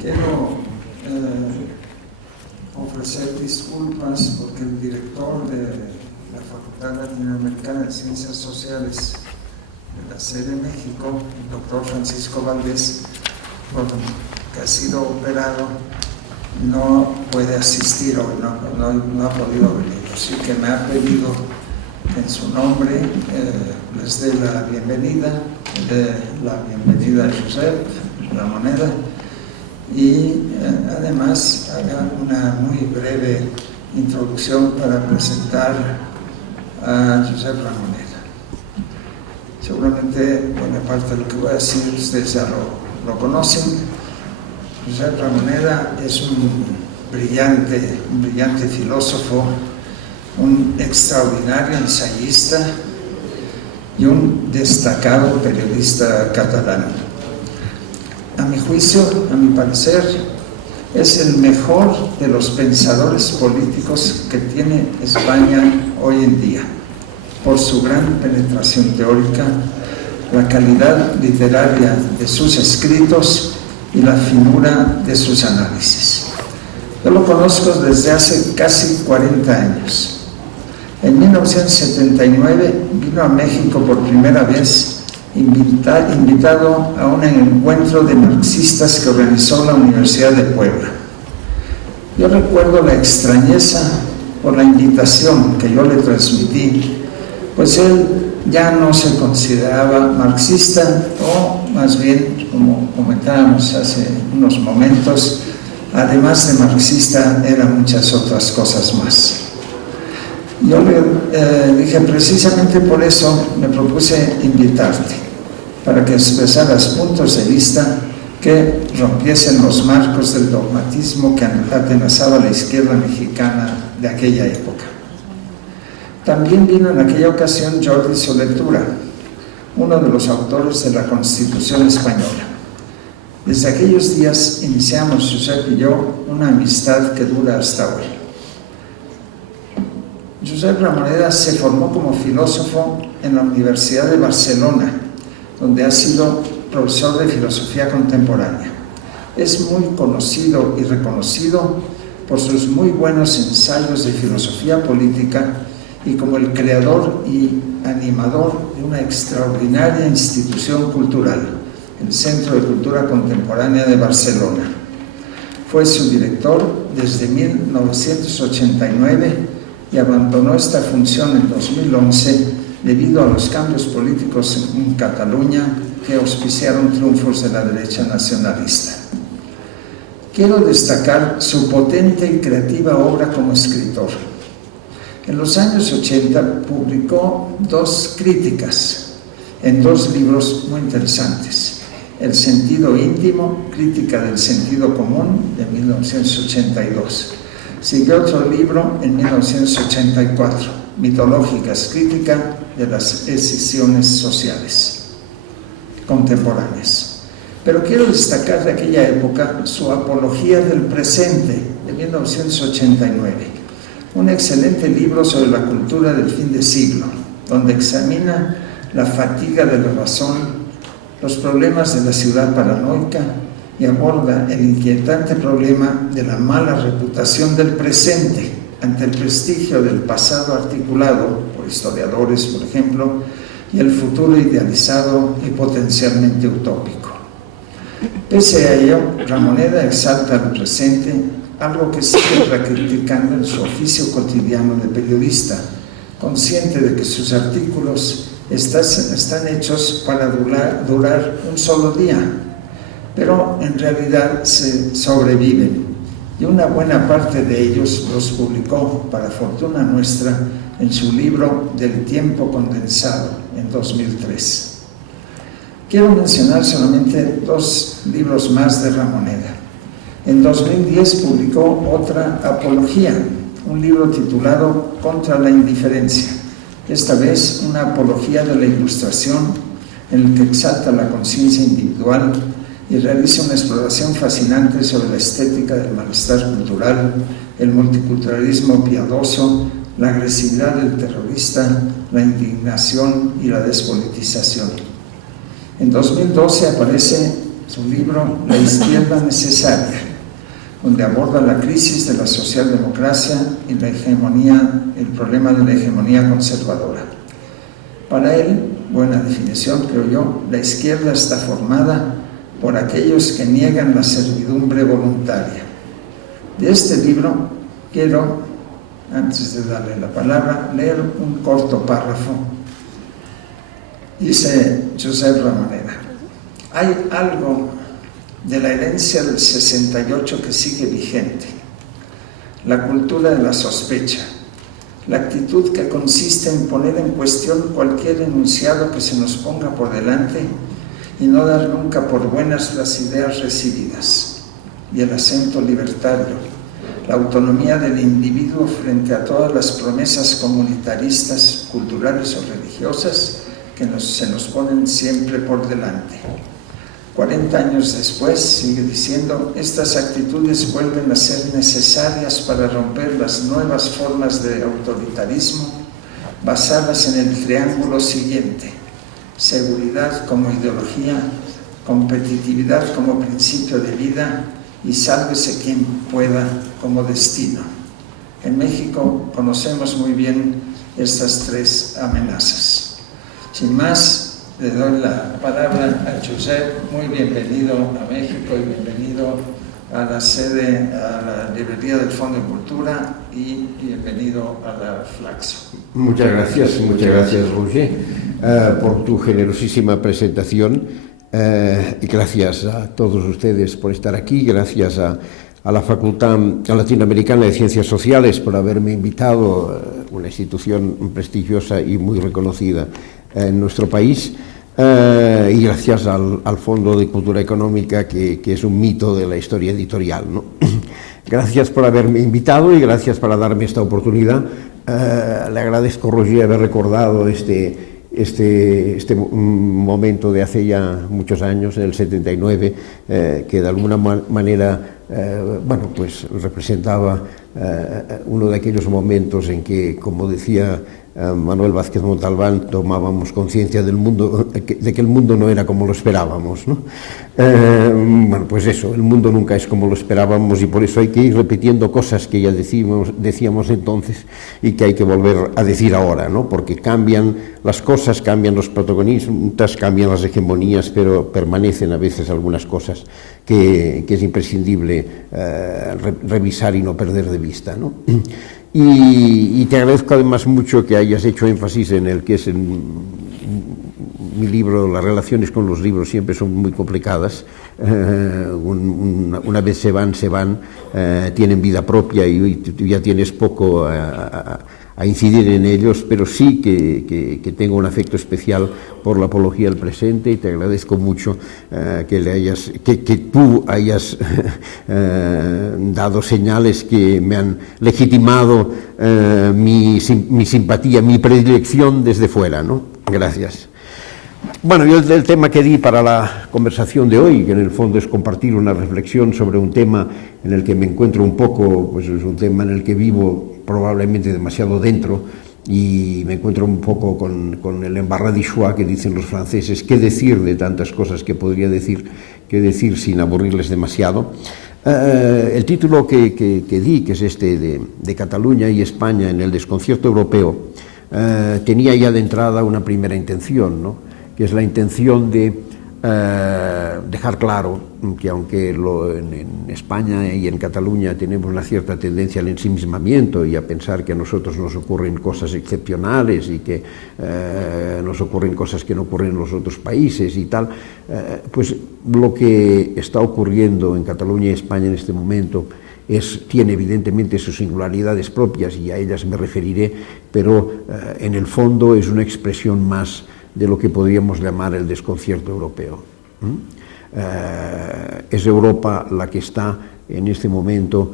Quiero ofrecer disculpas porque el director de la Facultad Latinoamericana de Ciencias Sociales de la sede de México, el doctor Francisco Valdés, que ha sido operado, no puede asistir hoy, no ha podido venir. Así que me ha pedido que en su nombre les dé la bienvenida a Josep Ramoneda y además haga una muy breve introducción para presentar a Josep Ramoneda. Seguramente buena parte de lo que voy a decir ustedes ya lo conocen. Josep Ramoneda es un brillante filósofo, un extraordinario ensayista y un destacado periodista catalán. A mi juicio, a mi parecer, es el mejor de los pensadores políticos que tiene España hoy en día, por su gran penetración teórica, la calidad literaria de sus escritos y la finura de sus análisis. Yo lo conozco desde hace casi 40 años. En 1979 vino a México por primera vez, invitado a un encuentro de marxistas que organizó la Universidad de Puebla. Yo recuerdo la extrañeza por la invitación que yo le transmití, pues él ya no se consideraba marxista, o más bien, como comentábamos hace unos momentos, además de marxista, eran muchas otras cosas más. Yo le dije, precisamente por eso me propuse invitarte, para que expresaras puntos de vista que rompiesen los marcos del dogmatismo que atenazaba la izquierda mexicana de aquella época. También vino en aquella ocasión Jordi Solé-Tura, uno de los autores de la Constitución Española. Desde aquellos días iniciamos, Josep y yo, una amistad que dura hasta hoy. Josep Ramoneda se formó como filósofo en la Universidad de Barcelona, donde ha sido profesor de filosofía contemporánea. Es muy conocido y reconocido por sus muy buenos ensayos de filosofía política y como el creador y animador de una extraordinaria institución cultural, el Centro de Cultura Contemporánea de Barcelona. Fue su director desde 1989 y abandonó esta función en 2011 debido a los cambios políticos en Cataluña que auspiciaron triunfos de la derecha nacionalista. Quiero destacar su potente y creativa obra como escritor. En los años 80 publicó 2 críticas en 2 libros muy interesantes: El sentido íntimo, crítica del sentido común, de 1982. Siguió otro libro en 1984, Mitológicas, crítica de las escisiones sociales contemporáneas. Pero quiero destacar de aquella época su Apología del presente, de 1989, un excelente libro sobre la cultura del fin de siglo, donde examina la fatiga de la razón, los problemas de la ciudad paranoica y aborda el inquietante problema de la mala reputación del presente ante el prestigio del pasado articulado por historiadores, por ejemplo, y el futuro idealizado y potencialmente utópico. Pese a ello, Ramoneda exalta el presente, algo que sigue criticando en su oficio cotidiano de periodista, consciente de que sus artículos están hechos para durar un solo día, pero en realidad se sobreviven, y una buena parte de ellos los publicó, para fortuna nuestra, en su libro Del tiempo condensado, en 2003. Quiero mencionar solamente 2 libros más de Ramoneda. En 2010 publicó otra Apología, un libro titulado Contra la indiferencia, esta vez una apología de la ilustración en el que exalta la conciencia individual y realiza una exploración fascinante sobre la estética del malestar cultural, el multiculturalismo piadoso, la agresividad del terrorista, la indignación y la despolitización. En 2012 aparece su libro La izquierda necesaria, donde aborda la crisis de la socialdemocracia y el problema de la hegemonía conservadora. Para él, buena definición creo yo, la izquierda está formada por aquellos que niegan la servidumbre voluntaria. De este libro quiero, antes de darle la palabra, leer un corto párrafo. Dice Josep Ramoneda: hay algo de la herencia del 68 que sigue vigente, la cultura de la sospecha, la actitud que consiste en poner en cuestión cualquier enunciado que se nos ponga por delante y no dar nunca por buenas las ideas recibidas, y el acento libertario, la autonomía del individuo frente a todas las promesas comunitaristas, culturales o religiosas que se nos ponen siempre por delante. 40 años después, sigue diciendo, estas actitudes vuelven a ser necesarias para romper las nuevas formas de autoritarismo basadas en el triángulo siguiente: seguridad como ideología, competitividad como principio de vida y sálvese quien pueda como destino. En México conocemos muy bien estas tres amenazas. Sin más, le doy la palabra a Josep. Muy bienvenido a México y bienvenido a la sede, a la librería del Fondo de Cultura, y bienvenido a la Flaxo. Muchas gracias, Roger, por tu generosísima presentación, y gracias a todos ustedes por estar aquí, gracias a la Facultad Latinoamericana de Ciencias Sociales por haberme invitado, una institución prestigiosa y muy reconocida en nuestro país, y gracias al Fondo de Cultura Económica, que es un mito de la historia editorial, ¿no? Gracias por haberme invitado y gracias por darme esta oportunidad. Le agradezco, Roger, haber recordado este momento de hace ya muchos años, en el 79, que de alguna manera pues representaba uno de aquellos momentos en que, como decía Manuel Vázquez Montalbán, tomábamos conciencia del mundo, de que el mundo no era como lo esperábamos, ¿no? Pues eso, el mundo nunca es como lo esperábamos, y por eso hay que ir repitiendo cosas que ya decíamos entonces y que hay que volver a decir ahora, ¿no? Porque cambian las cosas, cambian los protagonistas, cambian las hegemonías, pero permanecen a veces algunas cosas que es imprescindible revisar y no perder de vista, ¿no? Y te agradezco además mucho que hayas hecho énfasis en el que es mi libro. Las relaciones con los libros siempre son muy complicadas. Una vez se van, tienen vida propia y tú ya tienes poco a incidir en ellos, pero sí que tengo un afecto especial por la apología del presente, y te agradezco mucho que tú hayas dado señales que me han legitimado mi simpatía, mi predilección desde fuera, ¿no? Gracias. Bueno, yo el tema que di para la conversación de hoy, que en el fondo es compartir una reflexión sobre un tema en el que me encuentro un poco, pues es un tema en el que vivo probablemente demasiado dentro, y me encuentro un poco con el embarradichois que dicen los franceses, qué decir de tantas cosas que podría decir, qué decir sin aburrirles demasiado. El título que di, que es este de Cataluña y España en el desconcierto europeo, tenía ya de entrada una primera intención, ¿no? Que es la intención de dejar claro que, aunque en España y en Cataluña tenemos una cierta tendencia al ensimismamiento y a pensar que a nosotros nos ocurren cosas excepcionales y que nos ocurren cosas que no ocurren en los otros países y tal, pues lo que está ocurriendo en Cataluña y España en este momento tiene evidentemente sus singularidades propias, y a ellas me referiré, pero en el fondo es una expresión más de lo que podríamos llamar el desconcierto europeo. Es Europa la que está en este momento,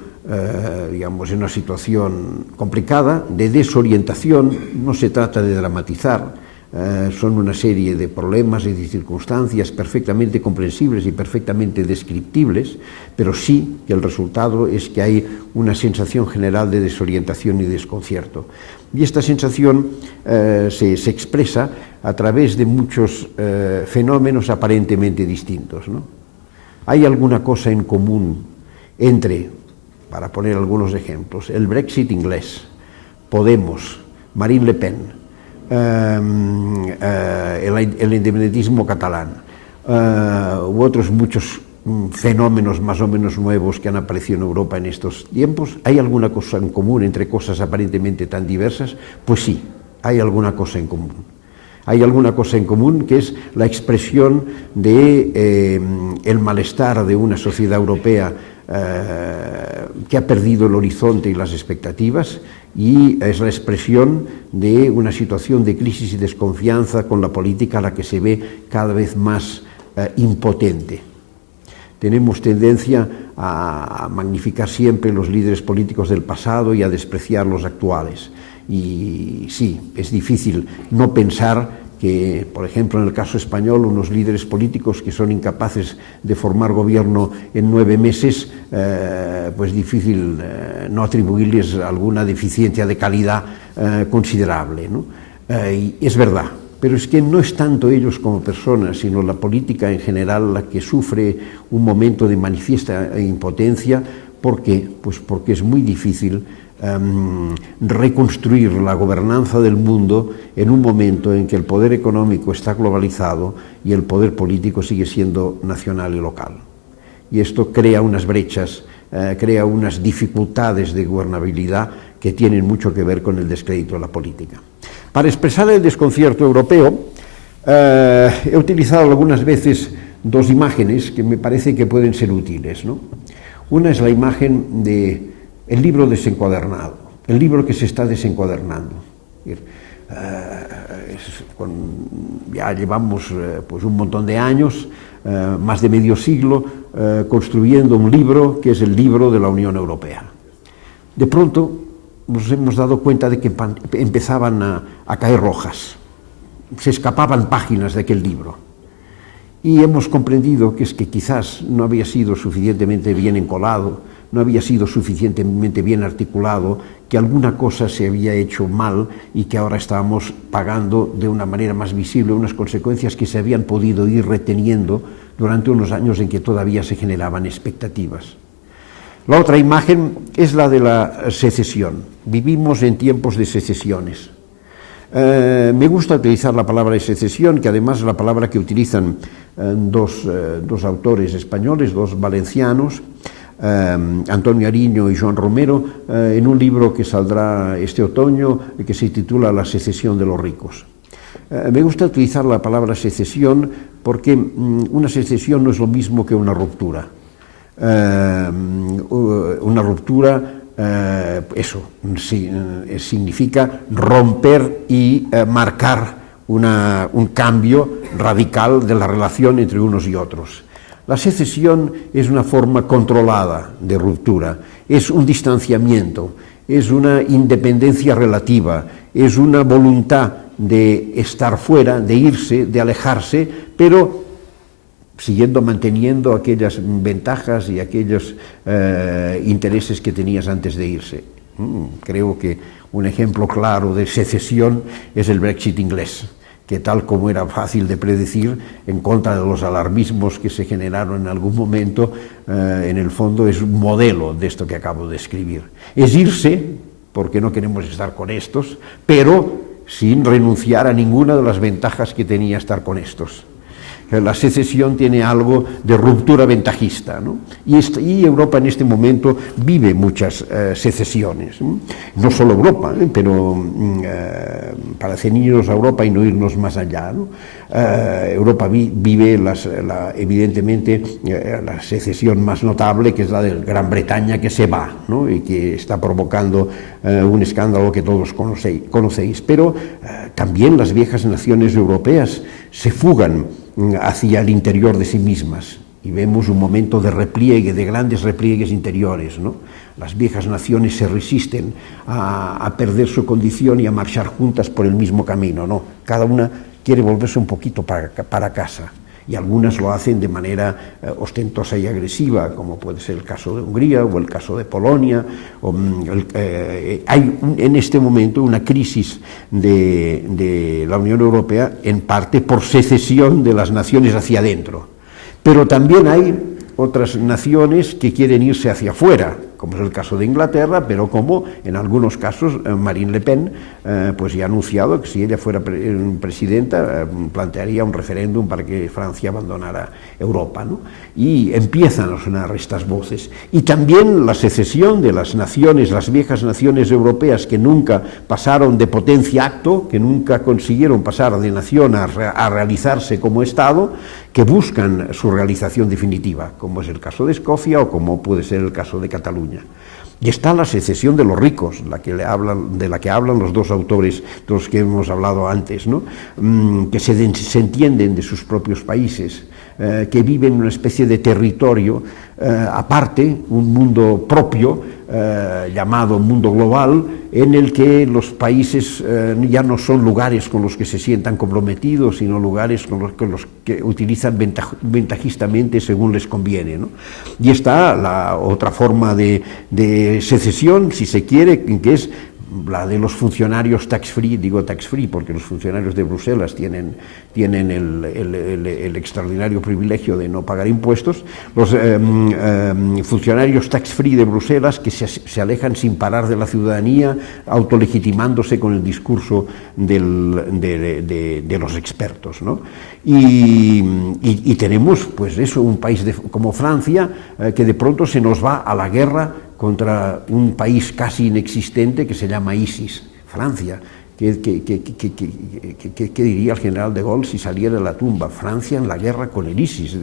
digamos, en una situación complicada, de desorientación. No se trata de dramatizar, son una serie de problemas y de circunstancias perfectamente comprensibles y perfectamente descriptibles, pero sí que el resultado es que hay una sensación general de desorientación y desconcierto. Y esta sensación se expresa a través de muchos fenómenos aparentemente distintos, ¿no? ¿Hay alguna cosa en común entre, para poner algunos ejemplos, el Brexit inglés, Podemos, Marine Le Pen, el independentismo catalán, u otros muchos fenómenos más o menos nuevos que han aparecido en Europa en estos tiempos? ¿Hay alguna cosa en común entre cosas aparentemente tan diversas? Pues sí, hay alguna cosa en común. Hay alguna cosa en común, que es la expresión de el malestar de una sociedad europea que ha perdido el horizonte y las expectativas, y es la expresión de una situación de crisis y desconfianza con la política, a la que se ve cada vez más impotente. Tenemos tendencia a magnificar siempre los líderes políticos del pasado y a despreciar los actuales. Y sí, es difícil no pensar que, por ejemplo, en el caso español, unos líderes políticos que son incapaces de formar gobierno en 9 meses, pues difícil no atribuirles alguna deficiencia de calidad considerable, ¿no? Y es verdad, pero es que no es tanto ellos como personas, sino la política en general la que sufre un momento de manifiesta impotencia. ¿Por qué? Pues porque es muy difícil reconstruir la gobernanza del mundo en un momento en que el poder económico está globalizado y el poder político sigue siendo nacional y local. Y esto crea unas brechas, crea unas dificultades de gobernabilidad que tienen mucho que ver con el descrédito de la política. Para expresar el desconcierto europeo, he utilizado algunas veces 2 imágenes que me parece que pueden ser útiles, ¿no? Una es la imagen de el libro desencuadernado, el libro que se está desencuadernando. Ya llevamos pues un montón de años, más de medio siglo, construyendo un libro que es el libro de la Unión Europea. De pronto nos hemos dado cuenta de que empezaban a caer hojas, se escapaban páginas de aquel libro. Y hemos comprendido que es que quizás no había sido suficientemente bien encolado, no había sido suficientemente bien articulado, que alguna cosa se había hecho mal y que ahora estábamos pagando de una manera más visible unas consecuencias que se habían podido ir reteniendo durante unos años en que todavía se generaban expectativas. La otra imagen es la de la secesión. Vivimos en tiempos de secesiones. Me gusta utilizar la palabra secesión, que además es la palabra que utilizan dos autores españoles, 2 valencianos, Antonio Ariño y Joan Romero, en un libro que saldrá este otoño, que se titula La secesión de los ricos. Me gusta utilizar la palabra secesión porque una secesión no es lo mismo que una ruptura. Una ruptura, significa romper y marcar un cambio radical de la relación entre unos y otros. La secesión es una forma controlada de ruptura, es un distanciamiento, es una independencia relativa, es una voluntad de estar fuera, de irse, de alejarse, pero manteniendo aquellas ventajas y aquellos intereses que tenías antes de irse. Creo que un ejemplo claro de secesión es el Brexit inglés, que tal como era fácil de predecir, en contra de los alarmismos que se generaron en algún momento, en el fondo es un modelo de esto que acabo de escribir. Es irse, porque no queremos estar con estos, pero sin renunciar a ninguna de las ventajas que tenía estar con estos. La secesión tiene algo de ruptura ventajista, ¿no? Y Europa en este momento vive muchas secesiones, ¿no? No solo Europa, pero para ceñirnos a Europa y no irnos más allá, ¿no? Europa vive evidentemente la secesión más notable, que es la de Gran Bretaña, que se va, ¿no? Y que está provocando un escándalo que todos conocéis. Pero también las viejas naciones europeas se fugan hacia el interior de sí mismas y vemos un momento de repliegue, de grandes repliegues interiores, ¿no? Las viejas naciones se resisten a perder su condición y a marchar juntas por el mismo camino, ¿no? Cada una quiere volverse un poquito para casa, y algunas lo hacen de manera ostentosa y agresiva, como puede ser el caso de Hungría o el caso de Polonia. Hay en este momento una crisis de la Unión Europea, en parte por secesión de las naciones hacia adentro, pero también hay otras naciones que quieren irse hacia afuera, como es el caso de Inglaterra, pero como en algunos casos Marine Le Pen pues ya ha anunciado que si ella fuera presidenta plantearía un referéndum para que Francia abandonara Europa, ¿no? Y empiezan a sonar estas voces. Y también la secesión de las naciones, las viejas naciones europeas que nunca pasaron de potencia acto, que nunca consiguieron pasar de nación a realizarse como Estado, que buscan su realización definitiva, como es el caso de Escocia o como puede ser el caso de Cataluña. Y está la secesión de los ricos, de la que hablan los dos autores de los que hemos hablado antes, ¿no? Que se entienden de sus propios países, que viven en una especie de territorio aparte, un mundo propio, llamado mundo global, en el que los países ya no son lugares con los que se sientan comprometidos, sino lugares con los que utilizan ventajistamente según les conviene, ¿no? Y está la otra forma de secesión, si se quiere, que es la de los funcionarios tax-free. Digo tax-free porque los funcionarios de Bruselas tienen el extraordinario privilegio de no pagar impuestos. Los funcionarios tax-free de Bruselas que se alejan sin parar de la ciudadanía, autolegitimándose con el discurso de los expertos, ¿no? Y tenemos, pues eso, un país como Francia, que de pronto se nos va a la guerra contra un país casi inexistente que se llama ISIS, Francia. ¿Qué diría el general de Gaulle si saliera de la tumba? Francia en la guerra con el ISIS.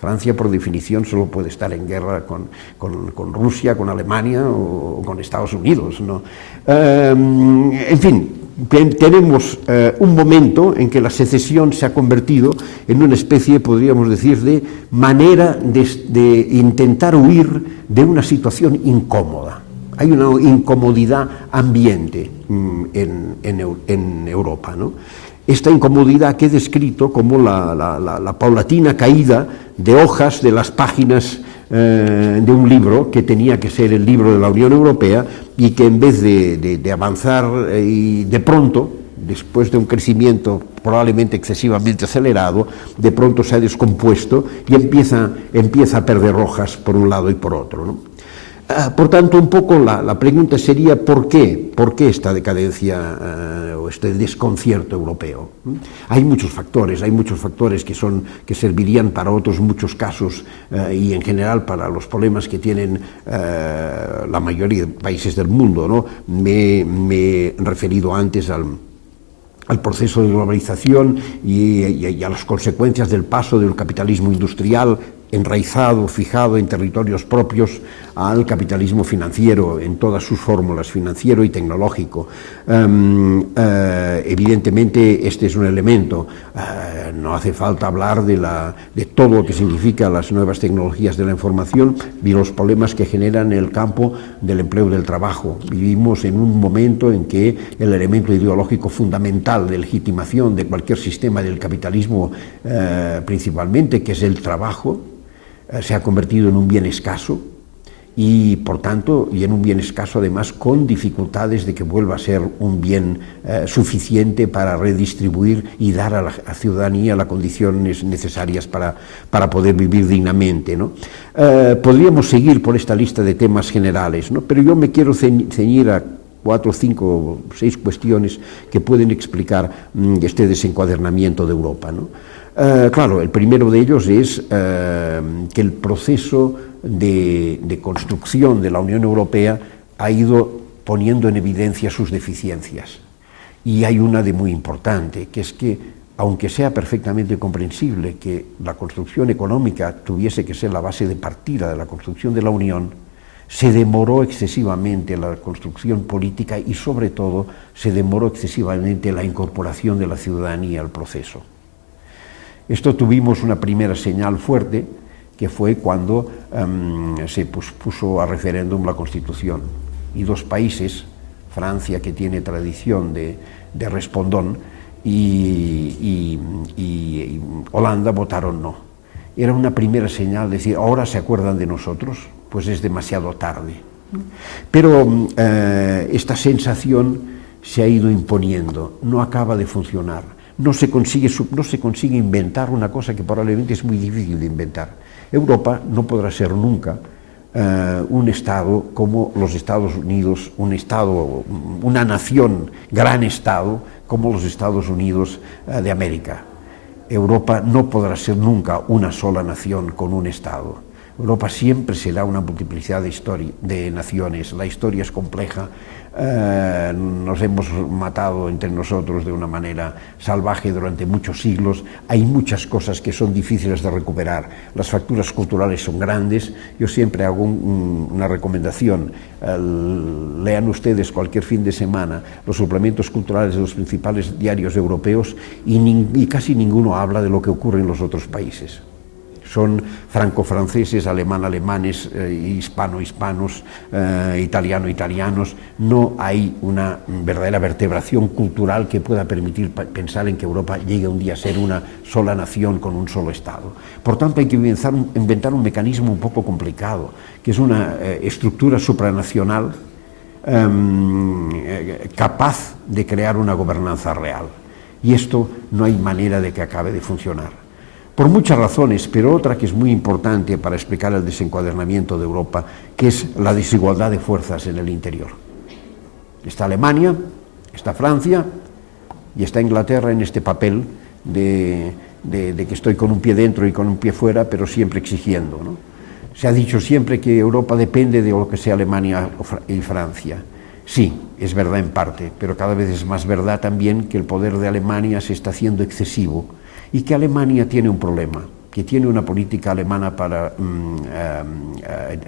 Francia, por definición, solo puede estar en guerra con Rusia, con Alemania o con Estados Unidos, ¿no? En fin, tenemos un momento en que la secesión se ha convertido en una especie, podríamos decir, de manera de intentar huir de una situación incómoda. Hay una incomodidad ambiente en Europa, ¿no? Esta incomodidad que he descrito como la paulatina caída de hojas de las páginas de un libro que tenía que ser el libro de la Unión Europea y que en vez de avanzar y de pronto, después de un crecimiento probablemente excesivamente acelerado, de pronto se ha descompuesto y empieza a perder hojas por un lado y por otro, ¿no? Por tanto, un poco la pregunta sería ¿por qué esta decadencia o este desconcierto europeo? Hay muchos factores que servirían para otros muchos casos y en general para los problemas que tienen la mayoría de países del mundo, ¿no? Me he referido antes al proceso de globalización y a las consecuencias del paso del capitalismo industrial enraizado, fijado en territorios propios, al capitalismo financiero en todas sus fórmulas, financiero y tecnológico. Evidentemente este es un elemento, no hace falta hablar de todo lo que significa las nuevas tecnologías de la información y los problemas que generan en el campo del empleo y del trabajo. Vivimos en un momento en que el elemento ideológico fundamental de legitimación de cualquier sistema del capitalismo, principalmente, que es el trabajo, se ha convertido en un bien escaso y, por tanto, en un bien escaso además con dificultades de que vuelva a ser un bien suficiente para redistribuir y dar a la ciudadanía las condiciones necesarias para poder vivir dignamente, ¿no? Podríamos seguir por esta lista de temas generales, ¿no? Pero yo me quiero ceñir a 4, 5, 6 cuestiones que pueden explicar este desencuadernamiento de Europa, ¿no? Claro, el primero de ellos es que el proceso de construcción de la Unión Europea ha ido poniendo en evidencia sus deficiencias. Y hay una de muy importante, que es que, aunque sea perfectamente comprensible que la construcción económica tuviese que ser la base de partida de la construcción de la Unión, se demoró excesivamente la construcción política y, sobre todo, se demoró excesivamente la incorporación de la ciudadanía al proceso. Esto tuvimos una primera señal fuerte, que fue cuando se puso a referéndum la Constitución. Y 2 países, Francia, que tiene tradición de respondón, y Holanda votaron no. Era una primera señal de decir, ahora se acuerdan de nosotros, pues es demasiado tarde. Pero esta sensación se ha ido imponiendo, no acaba de funcionar. No se consigue inventar una cosa que probablemente es muy difícil de inventar, Europa no podrá ser nunca un Estado como los Estados Unidos, una nación, gran Estado, como los Estados Unidos de América. Europa no podrá ser nunca una sola nación con un Estado. Europa siempre será una multiplicidad de naciones. La historia es compleja, nos hemos matado entre nosotros de una manera salvaje durante muchos siglos. Hay muchas cosas que son difíciles de recuperar. Las fracturas culturales son grandes. Yo siempre hago una recomendación. Lean ustedes cualquier fin de semana los suplementos culturales de los principales diarios europeos y casi ninguno habla de lo que ocurre en los otros países. Son franco-franceses, alemán-alemanes, hispano-hispanos, italiano-italianos. No hay una verdadera vertebración cultural que pueda permitir pensar en que Europa llegue un día a ser una sola nación con un solo Estado. Por tanto, hay que inventar un mecanismo un poco complicado, que es una estructura supranacional capaz de crear una gobernanza real. Y esto no hay manera de que acabe de funcionar. Por muchas razones, pero otra que es muy importante para explicar el desencuadernamiento de Europa, que es la desigualdad de fuerzas en el interior. Está Alemania, está Francia y está Inglaterra en este papel de que estoy con un pie dentro y con un pie fuera, pero siempre exigiendo, ¿no? Se ha dicho siempre que Europa depende de lo que sea Alemania y Francia. Sí, es verdad en parte, pero cada vez es más verdad también que el poder de Alemania se está haciendo excesivo y que Alemania tiene un problema, que tiene una política alemana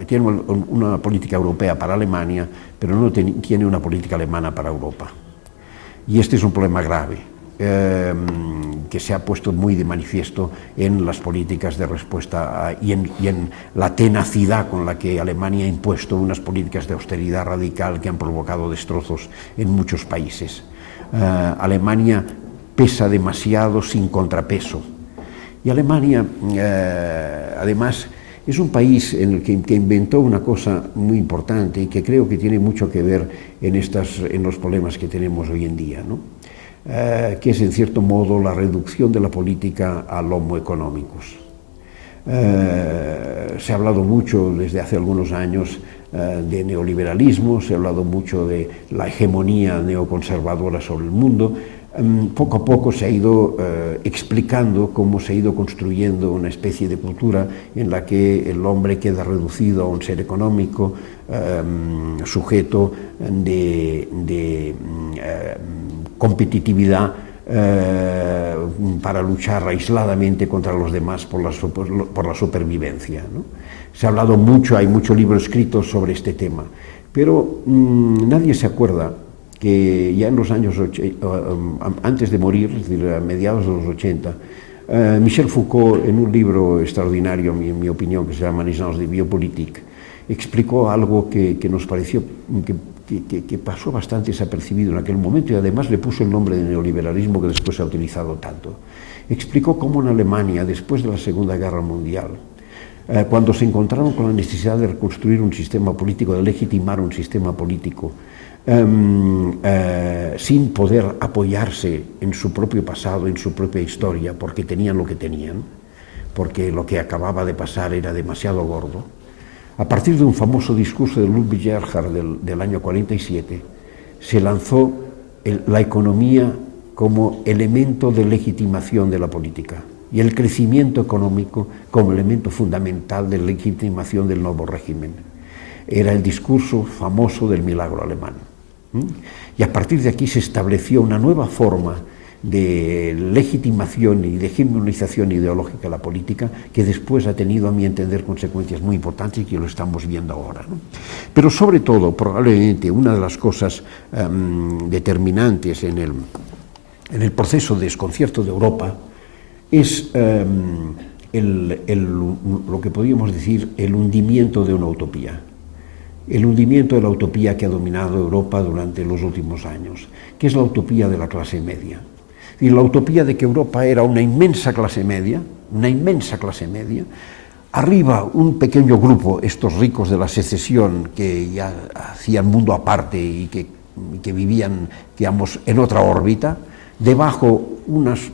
tiene una política europea para Alemania, pero no tiene una política alemana para Europa. Y este es un problema grave, que se ha puesto muy de manifiesto en las políticas de respuesta y en la tenacidad con la que Alemania ha impuesto unas políticas de austeridad radical que han provocado destrozos en muchos países. Alemania pesa demasiado sin contrapeso. Y Alemania, además, es un país en el que inventó una cosa muy importante y que creo que tiene mucho que ver en los problemas que tenemos hoy en día, ¿no? Que es, en cierto modo, la reducción de la política al homo economicus. Se ha hablado mucho desde hace algunos años de neoliberalismo, se ha hablado mucho de la hegemonía neoconservadora sobre el mundo. Poco a poco se ha ido explicando cómo se ha ido construyendo una especie de cultura en la que el hombre queda reducido a un ser económico, sujeto de competitividad para luchar aisladamente contra los demás por la supervivencia, ¿no? Se ha hablado mucho, hay mucho libro escrito sobre este tema, pero nadie se acuerda que ya en los años antes de morir, es decir, a mediados de los 80, Michel Foucault, en un libro extraordinario, en mi opinión, que se llama Naissance de Biopolitique, explicó algo que nos pareció que pasó bastante desapercibido en aquel momento y además le puso el nombre de neoliberalismo que después se ha utilizado tanto. Explicó cómo en Alemania, después de la Segunda Guerra Mundial, cuando se encontraron con la necesidad de reconstruir un sistema político, de legitimar un sistema político, sin poder apoyarse en su propio pasado, en su propia historia, porque tenían lo que tenían, porque lo que acababa de pasar era demasiado gordo. A partir de un famoso discurso de Ludwig Erhard del año 47, se lanzó la economía como elemento de legitimación de la política y el crecimiento económico como elemento fundamental de legitimación del nuevo régimen. Era el discurso famoso del milagro alemán. Y a partir de aquí se estableció una nueva forma de legitimación y de hegemonización ideológica de la política que después ha tenido, a mi entender, consecuencias muy importantes y que lo estamos viendo ahora, ¿no? Pero sobre todo, probablemente, una de las cosas determinantes en el proceso de desconcierto de Europa es lo que podríamos decir el hundimiento de una utopía. El hundimiento de la utopía que ha dominado Europa durante los últimos años, que es la utopía de la clase media. Y la utopía de que Europa era una inmensa clase media, arriba un pequeño grupo, estos ricos de la secesión, que ya hacían mundo aparte y que vivían, digamos, en otra órbita, debajo unas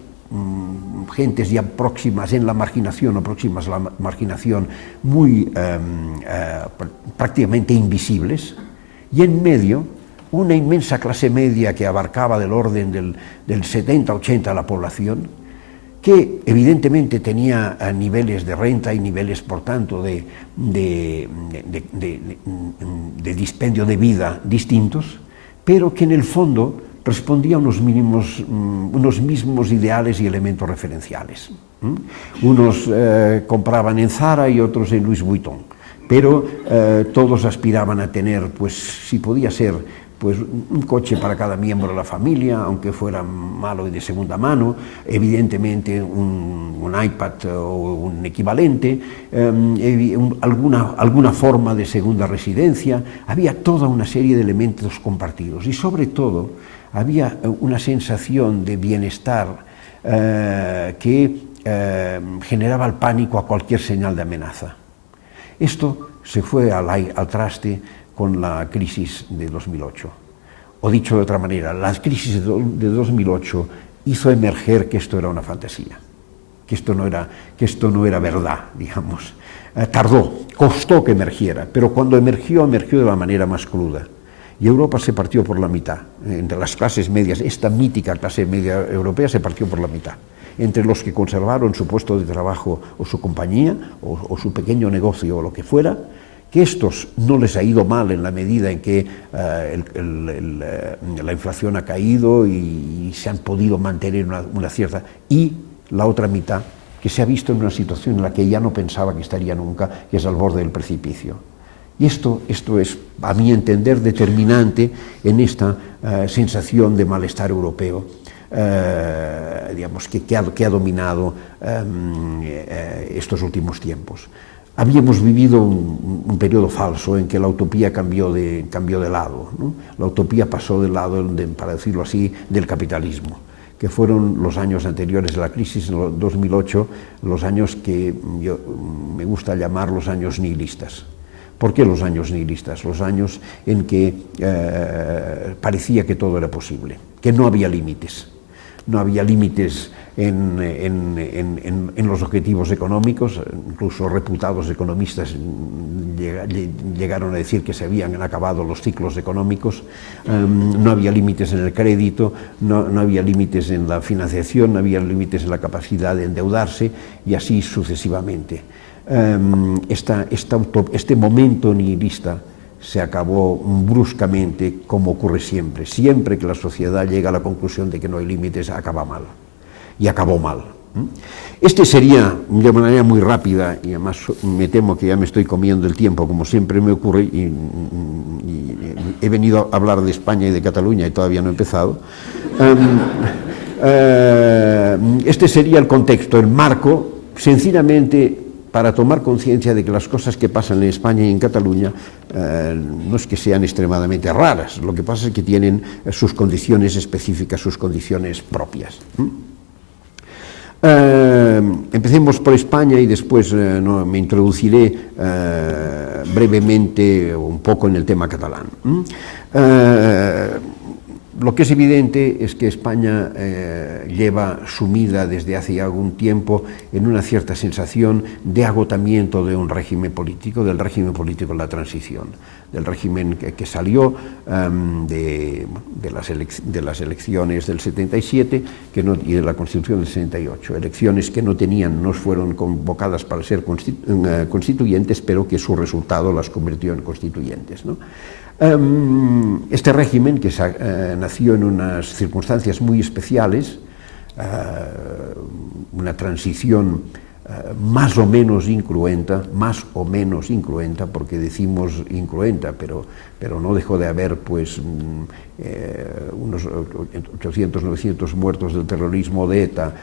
gentes ya próximas en la marginación o próximas a la marginación, muy prácticamente invisibles, y en medio una inmensa clase media que abarcaba del orden del 70-80 de la población, que evidentemente tenía niveles de renta y niveles, por tanto, de dispendio de vida distintos, pero que en el fondo respondía a unos mismos ideales y elementos referenciales. Unos compraban en Zara y otros en Louis Vuitton, pero todos aspiraban a tener, pues si podía ser, pues un coche para cada miembro de la familia, aunque fuera malo y de segunda mano, evidentemente un iPad o un equivalente, alguna forma de segunda residencia. Había toda una serie de elementos compartidos y sobre todo había una sensación de bienestar que generaba el pánico a cualquier señal de amenaza. Esto se fue al traste con la crisis de 2008. O dicho de otra manera, la crisis de 2008 hizo emerger que esto era una fantasía, que esto no era verdad, digamos. Costó que emergiera, pero cuando emergió de la manera más cruda. Y Europa se partió por la mitad, entre las clases medias, esta mítica clase media europea se partió por la mitad, entre los que conservaron su puesto de trabajo o su compañía o su pequeño negocio o lo que fuera, que estos no les ha ido mal en la medida en que la inflación ha caído y se han podido mantener una cierta, y la otra mitad que se ha visto en una situación en la que ya no pensaba que estaría nunca, que es al borde del precipicio. Y esto es, a mi entender, determinante en esta sensación de malestar europeo, digamos, que ha dominado estos últimos tiempos. Habíamos vivido un periodo falso en que la utopía cambió de lado, ¿no? La utopía pasó del lado, para decirlo así, del capitalismo, que fueron los años anteriores a la crisis, en 2008, los años que me gusta llamar los años nihilistas. ¿Por qué los años nihilistas? Los años en que parecía que todo era posible, que no había límites. No había límites en los objetivos económicos, incluso reputados economistas llegaron a decir que se habían acabado los ciclos económicos, no había límites en el crédito, no había límites en la financiación, no había límites en la capacidad de endeudarse y así sucesivamente. Este momento nihilista se acabó bruscamente, como ocurre siempre. Siempre que la sociedad llega a la conclusión de que no hay límites, acaba mal. Y acabó mal. Este sería, de manera muy rápida, y además me temo que ya me estoy comiendo el tiempo, como siempre me ocurre, y he venido a hablar de España y de Cataluña y todavía no he empezado. Este sería el contexto, el marco, sencillamente para tomar conciencia de que las cosas que pasan en España y en Cataluña no es que sean extremadamente raras, lo que pasa es que tienen sus condiciones específicas, sus condiciones propias. Empecemos por España y después me introduciré brevemente un poco en el tema catalán. Lo que es evidente es que España lleva sumida desde hace algún tiempo en una cierta sensación de agotamiento de un régimen político, del régimen político de la transición, del régimen que salió de las elecciones del 77 y de la Constitución del 68, elecciones que no fueron convocadas para ser constituyentes, pero que su resultado las convirtió en constituyentes, ¿no? Este régimen, que nació en unas circunstancias muy especiales, una transición más o menos incruenta, porque decimos incruenta, pero no dejó de haber pues unos 800, 900 muertos del terrorismo de ETA,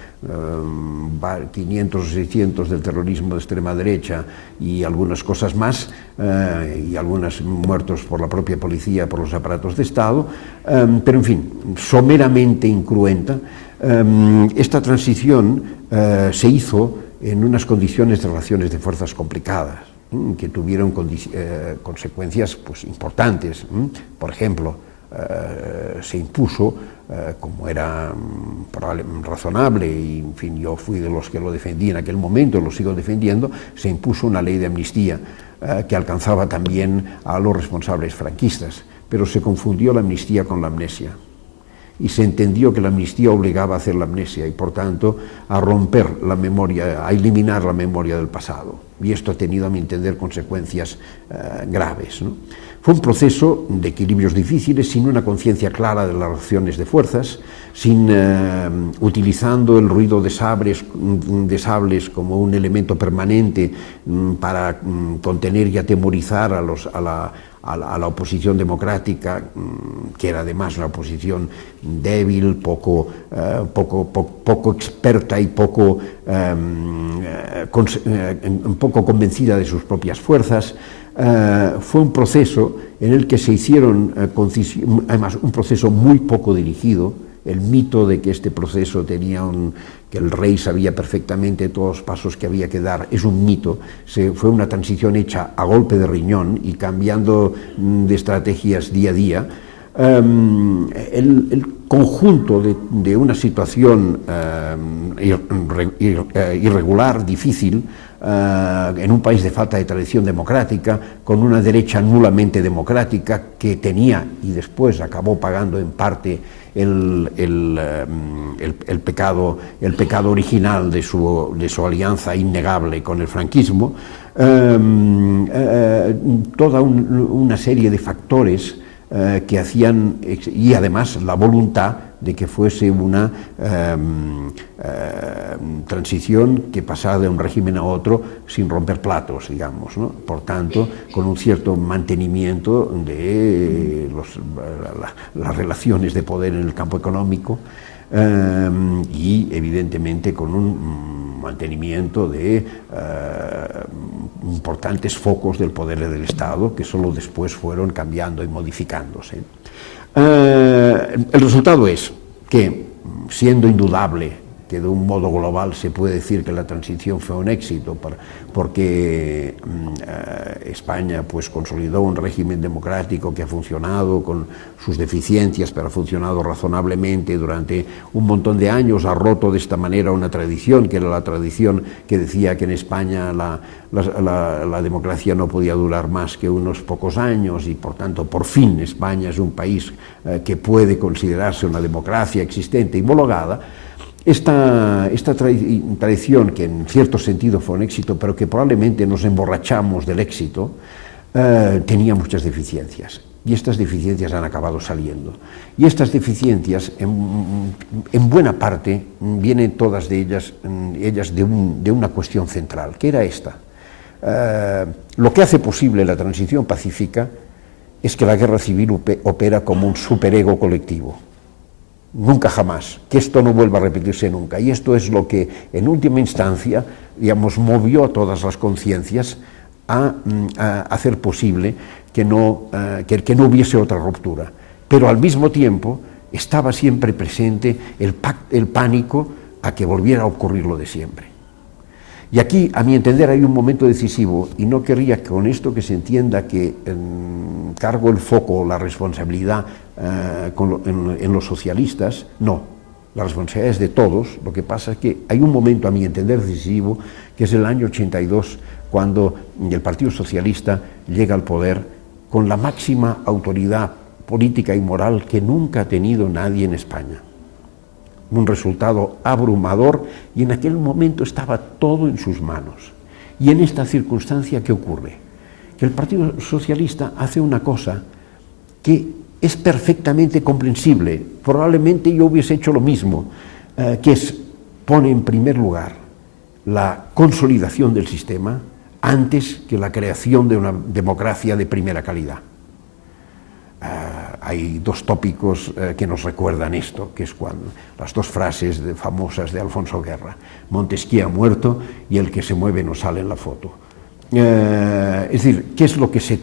500 o 600 del terrorismo de extrema derecha y algunas cosas más, y algunos muertos por la propia policía, por los aparatos de Estado, pero en fin, someramente incruenta. Esta transición se hizo en unas condiciones de relaciones de fuerzas complicadas, que tuvieron consecuencias pues, importantes. Por ejemplo, se impuso, como era razonable, y en fin, yo fui de los que lo defendí en aquel momento, lo sigo defendiendo, se impuso una ley de amnistía que alcanzaba también a los responsables franquistas, pero se confundió la amnistía con la amnesia. Y se entendió que la amnistía obligaba a hacer la amnesia y, por tanto, a romper la memoria, a eliminar la memoria del pasado. Y esto ha tenido, a mi entender, consecuencias graves, ¿no? Fue un proceso de equilibrios difíciles, sin una conciencia clara de las relaciones de fuerzas, utilizando el ruido de sables como un elemento permanente para contener y atemorizar a la oposición democrática, que era además una oposición débil, poco experta y poco convencida de sus propias fuerzas. Fue un proceso en el que se hicieron, además un proceso muy poco dirigido. El mito de que este proceso que el rey sabía perfectamente todos los pasos que había que dar, es un mito. Fue una transición hecha a golpe de riñón y cambiando de estrategias día a día. El conjunto de una situación irregular, difícil, en un país de falta de tradición democrática, con una derecha nulamente democrática que tenía y después acabó pagando en parte el pecado original de su alianza innegable con el franquismo, toda una serie de factores que hacían, y además la voluntad de que fuese una transición que pasara de un régimen a otro sin romper platos, digamos, ¿no? Por tanto, con un cierto mantenimiento de las relaciones de poder en el campo económico, y evidentemente con un mantenimiento de importantes focos del poder del Estado que solo después fueron cambiando y modificándose. El resultado es que, siendo indudable que de un modo global se puede decir que la transición fue un éxito, porque España pues consolidó un régimen democrático que ha funcionado con sus deficiencias, pero ha funcionado razonablemente durante un montón de años, ha roto de esta manera una tradición, que era la tradición que decía que en España la democracia no podía durar más que unos pocos años, y por tanto por fin España es un país que puede considerarse una democracia existente y homologada. Esta tradición, que en cierto sentido fue un éxito, pero que probablemente nos emborrachamos del éxito, tenía muchas deficiencias, y estas deficiencias han acabado saliendo. Y estas deficiencias, en buena parte, vienen todas de ellas de una cuestión central, que era esta. Lo que hace posible la transición pacífica es que la guerra civil opera como un superego colectivo. Nunca jamás, que esto no vuelva a repetirse nunca. Y esto es lo que, en última instancia, digamos, movió a todas las conciencias a hacer posible que no hubiese otra ruptura. Pero al mismo tiempo estaba siempre presente el pánico a que volviera a ocurrir lo de siempre. Y aquí, a mi entender, hay un momento decisivo, y no querría que con esto que se entienda que cargo el foco, la responsabilidad en los socialistas. No, la responsabilidad es de todos. Lo que pasa es que hay un momento, a mi entender, decisivo, que es el año 82, cuando el Partido Socialista llega al poder con la máxima autoridad política y moral que nunca ha tenido nadie en España. Un resultado abrumador, y en aquel momento estaba todo en sus manos. Y en esta circunstancia, ¿qué ocurre? Que el Partido Socialista hace una cosa que es perfectamente comprensible. Probablemente yo hubiese hecho lo mismo, que es, pone en primer lugar la consolidación del sistema antes que la creación de una democracia de primera calidad. Hay dos tópicos que nos recuerdan esto, que es las dos frases famosas de Alfonso Guerra: Montesquieu ha muerto y el que se mueve no sale en la foto. Es decir, ¿qué es lo que se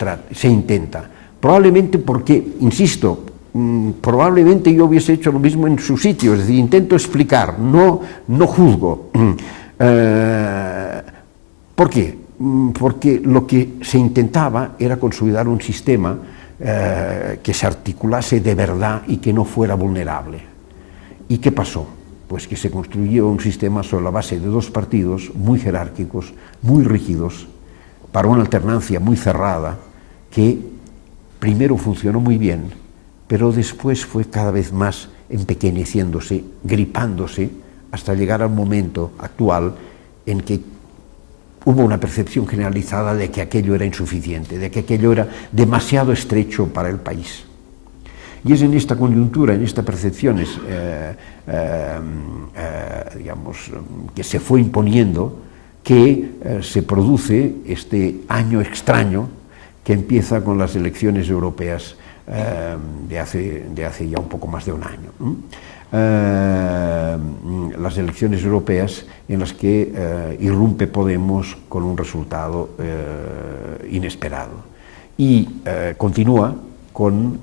intenta? Probablemente porque, insisto, probablemente yo hubiese hecho lo mismo en su sitio, es decir, intento explicar, no juzgo. ¿Por qué? Porque lo que se intentaba era consolidar un sistema que se articulase de verdad y que no fuera vulnerable. ¿Y qué pasó? Pues que se construyó un sistema sobre la base de dos partidos muy jerárquicos, muy rígidos, para una alternancia muy cerrada, que primero funcionó muy bien, pero después fue cada vez más empequeñeciéndose, gripándose, hasta llegar al momento actual en que hubo una percepción generalizada de que aquello era insuficiente, de que aquello era demasiado estrecho para el país. Y es en esta coyuntura, en estas percepciones, digamos, que se fue imponiendo, que se produce este año extraño que empieza con las elecciones europeas de hace ya un poco más de un año. Las elecciones europeas en las que irrumpe Podemos con un resultado inesperado y continúa con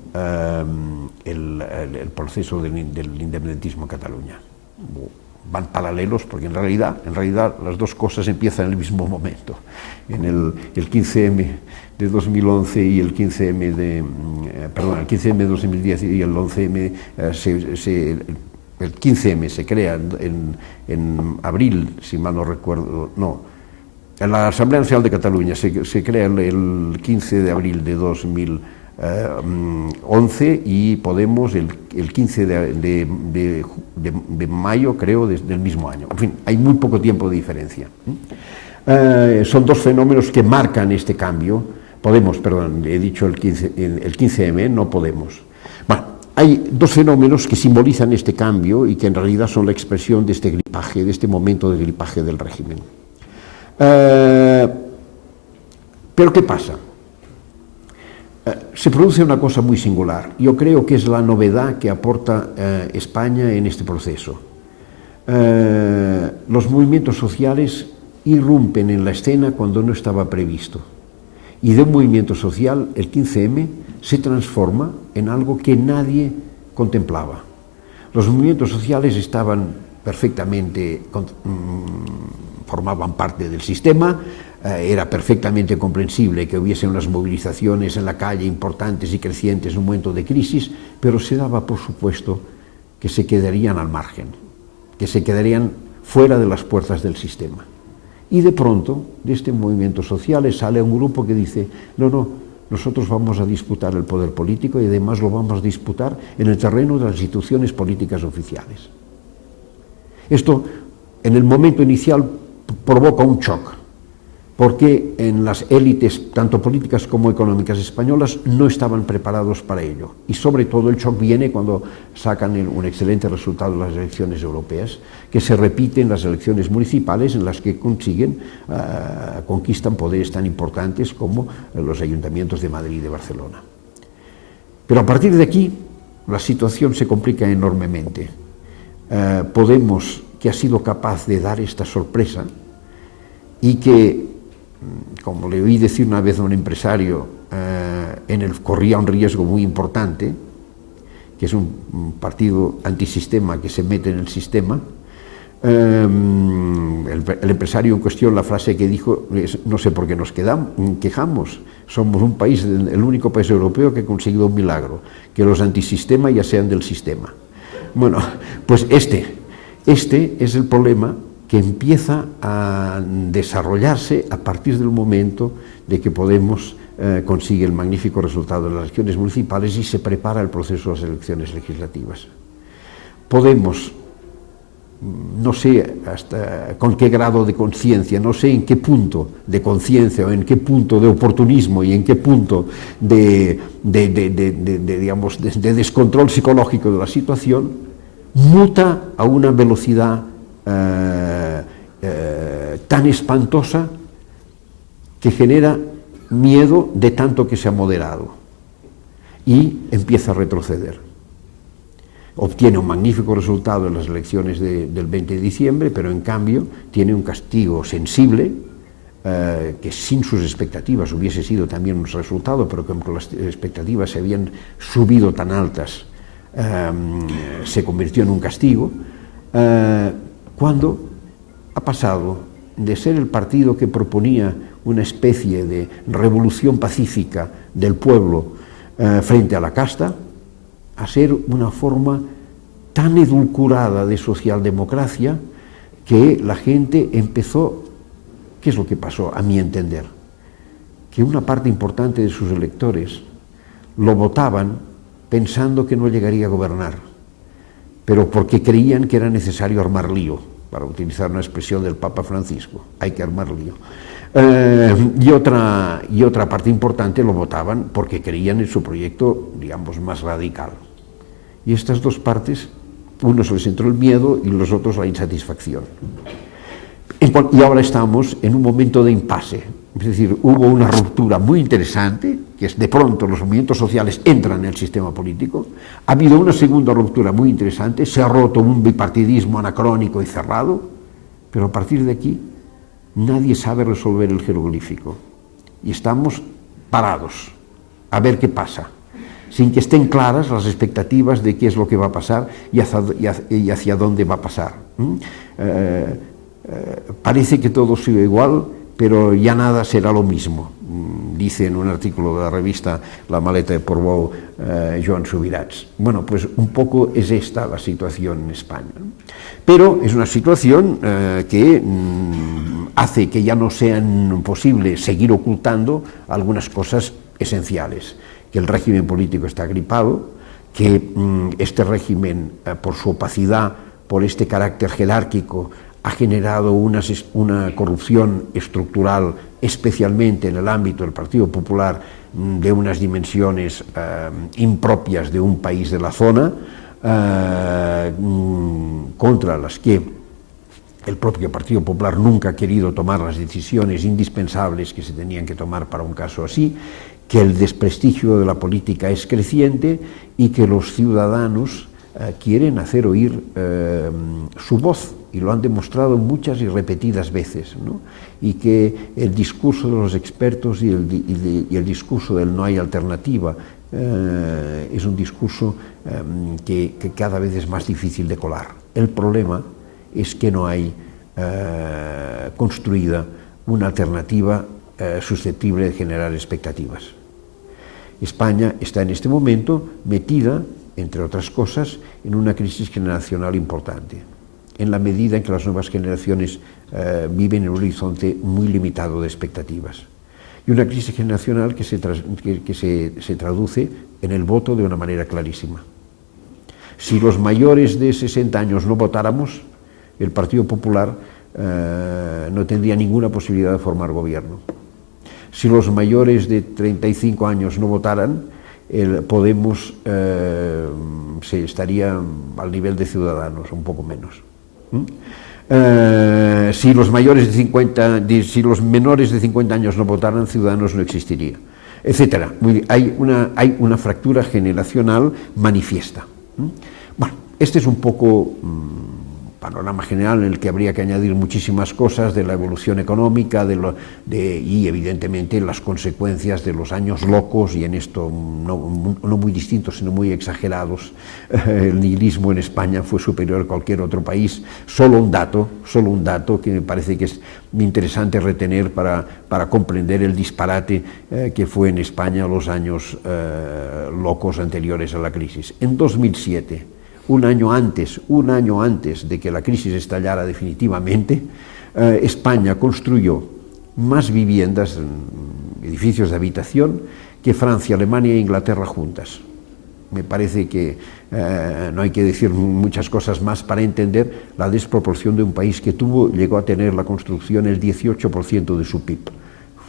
el proceso del independentismo en Cataluña. Van paralelos porque en realidad las dos cosas empiezan en el mismo momento. En el 15M de 2011 y el 15M el 15M de 2010 y el 11M, el 15M se crea en abril, si mal no recuerdo, no, en la Asamblea Nacional de Cataluña se crea el 15 de abril de 2011 y Podemos el 15 de mayo, creo, del mismo año. En fin, hay muy poco tiempo de diferencia. Son dos fenómenos que marcan este cambio. Podemos, perdón, he dicho el 15M, no Podemos. Bueno, hay dos fenómenos que simbolizan este cambio y que en realidad son la expresión de este gripaje, de este momento de gripaje del régimen. Pero ¿qué pasa? Se produce una cosa muy singular. Yo creo que es la novedad que aporta España en este proceso. Los movimientos sociales irrumpen en la escena cuando no estaba previsto. Y de un movimiento social, el 15M se transforma en algo que nadie contemplaba. Los movimientos sociales estaban perfectamente, formaban parte del sistema, era perfectamente comprensible que hubiese unas movilizaciones en la calle importantes y crecientes en un momento de crisis, pero se daba por supuesto que se quedarían al margen, que se quedarían fuera de las puertas del sistema. Y de pronto, de este movimiento social sale un grupo que dice, no, nosotros vamos a disputar el poder político y además lo vamos a disputar en el terreno de las instituciones políticas oficiales. Esto, en el momento inicial, provoca un shock, porque en las élites, tanto políticas como económicas españolas, no estaban preparados para ello. Y sobre todo el shock viene cuando sacan un excelente resultado en las elecciones europeas, que se repiten las elecciones municipales en las que conquistan poderes tan importantes como los ayuntamientos de Madrid y de Barcelona. Pero a partir de aquí, la situación se complica enormemente. Podemos, que ha sido capaz de dar esta sorpresa y que, como le oí decir una vez a un empresario, corría un riesgo muy importante, que es un partido antisistema que se mete en el sistema. El empresario en cuestión, la frase que dijo es: no sé por qué nos quejamos, somos un país, el único país europeo que ha conseguido un milagro, que los antisistema ya sean del sistema. Bueno, pues este es el problema que empieza a desarrollarse a partir del momento de que Podemos consigue el magnífico resultado de las elecciones municipales y se prepara el proceso de las elecciones legislativas. Podemos, no sé hasta con qué grado de conciencia, no sé en qué punto de conciencia o en qué punto de oportunismo y en qué punto de descontrol psicológico de la situación, muta a una velocidad tan espantosa que genera miedo de tanto que se ha moderado y empieza a retroceder. Obtiene un magnífico resultado en las elecciones del 20 de diciembre, pero en cambio tiene un castigo sensible que sin sus expectativas hubiese sido también un resultado, pero que con las expectativas se habían subido tan altas, se convirtió en un castigo, cuando ha pasado de ser el partido que proponía una especie de revolución pacífica del pueblo, frente a la casta, a ser una forma tan edulcorada de socialdemocracia que la gente empezó, ¿qué es lo que pasó? A mi entender, que una parte importante de sus electores lo votaban pensando que no llegaría a gobernar, pero porque creían que era necesario armar lío, para utilizar una expresión del Papa Francisco, hay que armar lío. Y otra parte importante lo votaban porque creían en su proyecto, digamos, más radical. Y estas dos partes, unos les entró el miedo y los otros la insatisfacción. Y ahora estamos en un momento de impasse, es decir, hubo una ruptura muy interesante, que es de pronto los movimientos sociales entran en el sistema político, ha habido una segunda ruptura muy interesante, se ha roto un bipartidismo anacrónico y cerrado, pero a partir de aquí nadie sabe resolver el jeroglífico y estamos parados a ver qué pasa, sin que estén claras las expectativas de qué es lo que va a pasar y hacia dónde va a pasar. Parece que todo sigue igual, pero ya nada será lo mismo, dice en un artículo de la revista La Maleta de Portbou Joan Subirats. Bueno, pues un poco es esta la situación en España, ¿no? Pero es una situación que hace que ya no sean posible seguir ocultando algunas cosas esenciales, que el régimen político está gripado, que este régimen, por su opacidad, por este carácter jerárquico, ha generado una corrupción estructural, especialmente en el ámbito del Partido Popular, de unas dimensiones impropias de un país de la zona, contra las que el propio Partido Popular nunca ha querido tomar las decisiones indispensables que se tenían que tomar para un caso así, que el desprestigio de la política es creciente y que los ciudadanos quieren hacer oír su voz, y lo han demostrado muchas y repetidas veces, ¿no? Y que el discurso de los expertos y el discurso del no hay alternativa es un discurso que cada vez es más difícil de colar. El problema es que no hay construida una alternativa susceptible de generar expectativas. España está en este momento metida, entre otras cosas, en una crisis generacional importante, en la medida en que las nuevas generaciones viven en un horizonte muy limitado de expectativas. Y una crisis generacional que se traduce en el voto de una manera clarísima. Si los mayores de 60 años no votáramos, el Partido Popular no tendría ninguna posibilidad de formar gobierno. Si los mayores de 35 años no votaran, el Podemos se estaría al nivel de Ciudadanos, un poco menos. Si los menores de 50 años no votaran, Ciudadanos no existiría, etcétera. Hay una fractura generacional manifiesta. Bueno, este es un poco panorama general en el que habría que añadir muchísimas cosas de la evolución económica y evidentemente las consecuencias de los años locos, y en esto no muy distintos sino muy exagerados. El nihilismo en España fue superior a cualquier otro país. Solo un dato que me parece que es interesante retener para comprender el disparate que fue en España los años locos anteriores a la crisis. En 2007, un año antes de que la crisis estallara definitivamente, España construyó más viviendas, edificios de habitación, que Francia, Alemania e Inglaterra juntas. Me parece que no hay que decir muchas cosas más para entender la desproporción de un país que llegó a tener la construcción el 18% de su PIB,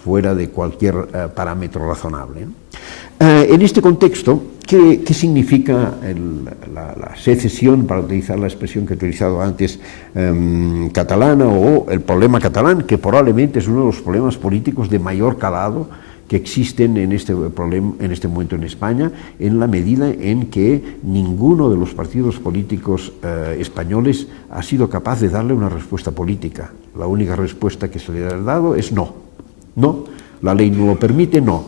fuera de cualquier parámetro razonable, ¿no? En este contexto, ¿qué significa la secesión, para utilizar la expresión que he utilizado antes, catalana, o el problema catalán, que probablemente es uno de los problemas políticos de mayor calado que existen en este momento en España, en la medida en que ninguno de los partidos políticos españoles ha sido capaz de darle una respuesta política? La única respuesta que se le ha dado es no. No, la ley no lo permite, no.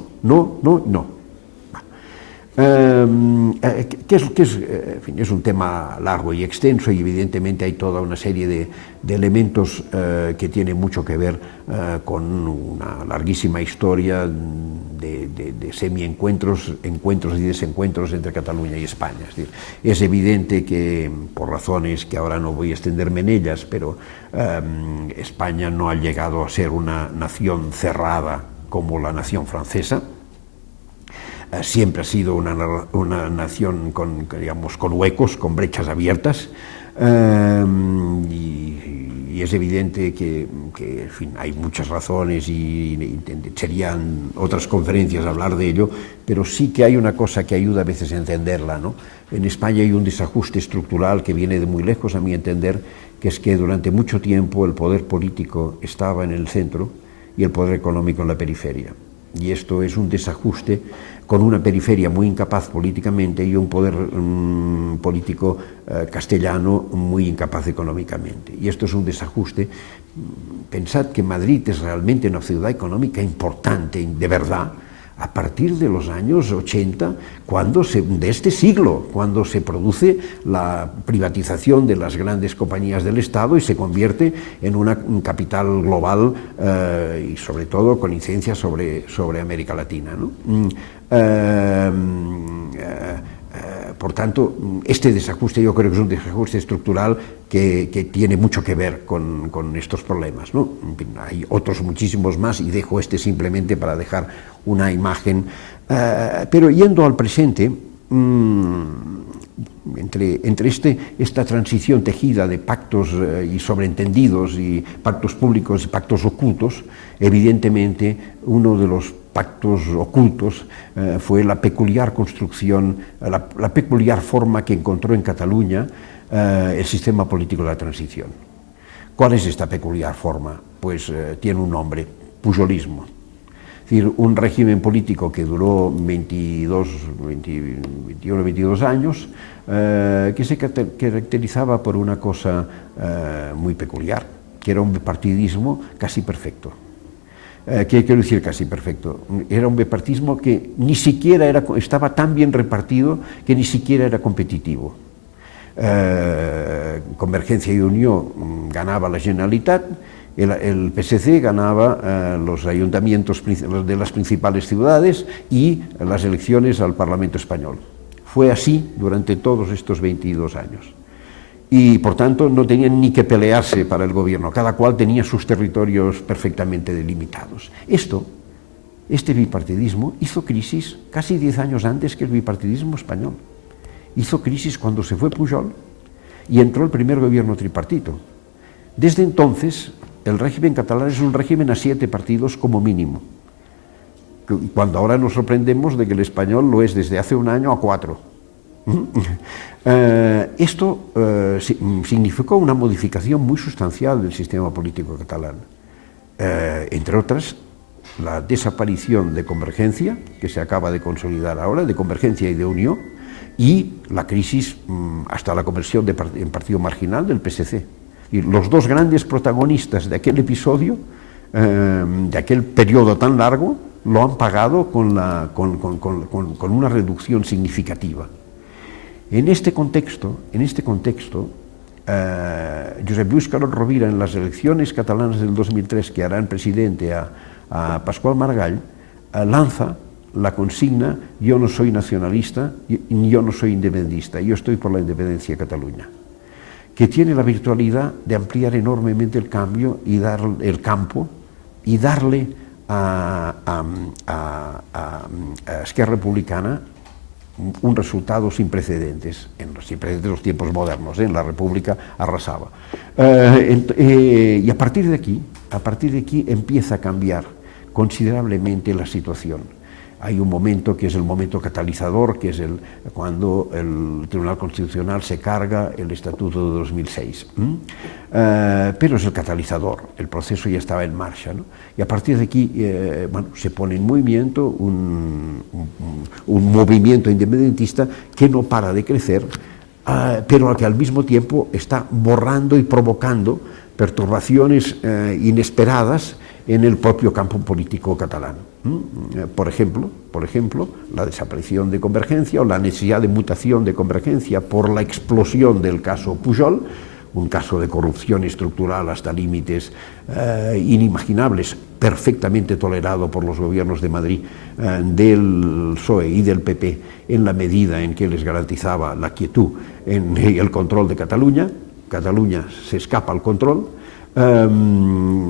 En fin, es un tema largo y extenso y evidentemente hay toda una serie de elementos que tienen mucho que ver con una larguísima historia de semi-encuentros, encuentros y desencuentros entre Cataluña y España. Es evidente que, por razones que ahora no voy a extenderme en ellas, pero España no ha llegado a ser una nación cerrada como la nación francesa. Siempre ha sido una nación con huecos, con brechas abiertas, y es evidente que, en fin, hay muchas razones y serían otras conferencias hablar de ello, pero sí que hay una cosa que ayuda a veces a entenderla, ¿no? En España hay un desajuste estructural que viene de muy lejos, a mi entender, que es que durante mucho tiempo el poder político estaba en el centro y el poder económico en la periferia. Y esto es un desajuste con una periferia muy incapaz políticamente y un poder político castellano muy incapaz económicamente. Y esto es un desajuste. Pensad que Madrid es realmente una ciudad económica importante, de verdad, a partir de los años 80, de este siglo, cuando se produce la privatización de las grandes compañías del Estado y se convierte en una capital global y sobre todo con incidencia sobre América Latina, ¿no? Por tanto, este desajuste yo creo que es un desajuste estructural que tiene mucho que ver con estos problemas, ¿no? Hay otros muchísimos más y dejo este simplemente para dejar una imagen. Pero yendo al presente, entre esta transición tejida de pactos y sobreentendidos y pactos públicos y pactos ocultos, evidentemente uno de los pactos ocultos fue la peculiar construcción, la peculiar forma que encontró en Cataluña el sistema político de la transición. ¿Cuál es esta peculiar forma? Pues tiene un nombre: pujolismo. Es decir, un régimen político que duró 21, 22 años, que se caracterizaba por una cosa muy peculiar, que era un bipartidismo casi perfecto. ¿Qué quiero decir casi perfecto? Era un bipartidismo que ni siquiera estaba tan bien repartido que ni siquiera era competitivo. Convergencia y Unió ganaba la Generalitat, el PSC ganaba los ayuntamientos de las principales ciudades y las elecciones al Parlamento Español. Fue así durante todos estos 22 años. Y por tanto no tenían ni que pelearse para el gobierno, cada cual tenía sus territorios perfectamente delimitados. Este bipartidismo hizo crisis casi 10 años antes que el bipartidismo español. Hizo crisis cuando se fue Pujol y entró el primer gobierno tripartito. Desde entonces el régimen catalán es un régimen a 7 partidos como mínimo, cuando ahora nos sorprendemos de que el español lo es desde hace un año a 4. Esto significó una modificación muy sustancial del sistema político catalán, entre otras la desaparición de Convergencia, que se acaba de consolidar ahora, de Convergencia y de Unió, y la crisis hasta la conversión en partido marginal del PSC. Y los dos grandes protagonistas de aquel episodio, de aquel periodo tan largo, lo han pagado con una reducción significativa. En este contexto, Josep Lluís Carod Rovira, en las elecciones catalanas del 2003, que harán presidente a Pasqual Maragall, lanza la consigna: yo no soy nacionalista, ni yo no soy independentista, yo estoy por la independencia de Cataluña, que tiene la virtualidad de ampliar enormemente el campo y darle a Esquerra Republicana un resultado sin precedentes, sin precedentes en los tiempos modernos, en la República arrasaba. Y a partir de aquí empieza a cambiar considerablemente la situación. Hay un momento que es el momento catalizador, que es cuando el Tribunal Constitucional se carga el Estatuto de 2006. Pero es el catalizador, el proceso ya estaba en marcha, ¿no? Y a partir de aquí se pone en movimiento un movimiento independentista que no para de crecer, pero que al mismo tiempo está borrando y provocando perturbaciones inesperadas en el propio campo político catalán. Por ejemplo, la desaparición de Convergencia o la necesidad de mutación de Convergencia por la explosión del caso Pujol, un caso de corrupción estructural hasta límites inimaginables, perfectamente tolerado por los gobiernos de Madrid, del PSOE y del PP, en la medida en que les garantizaba la quietud y el control de Cataluña. Cataluña se escapa al control,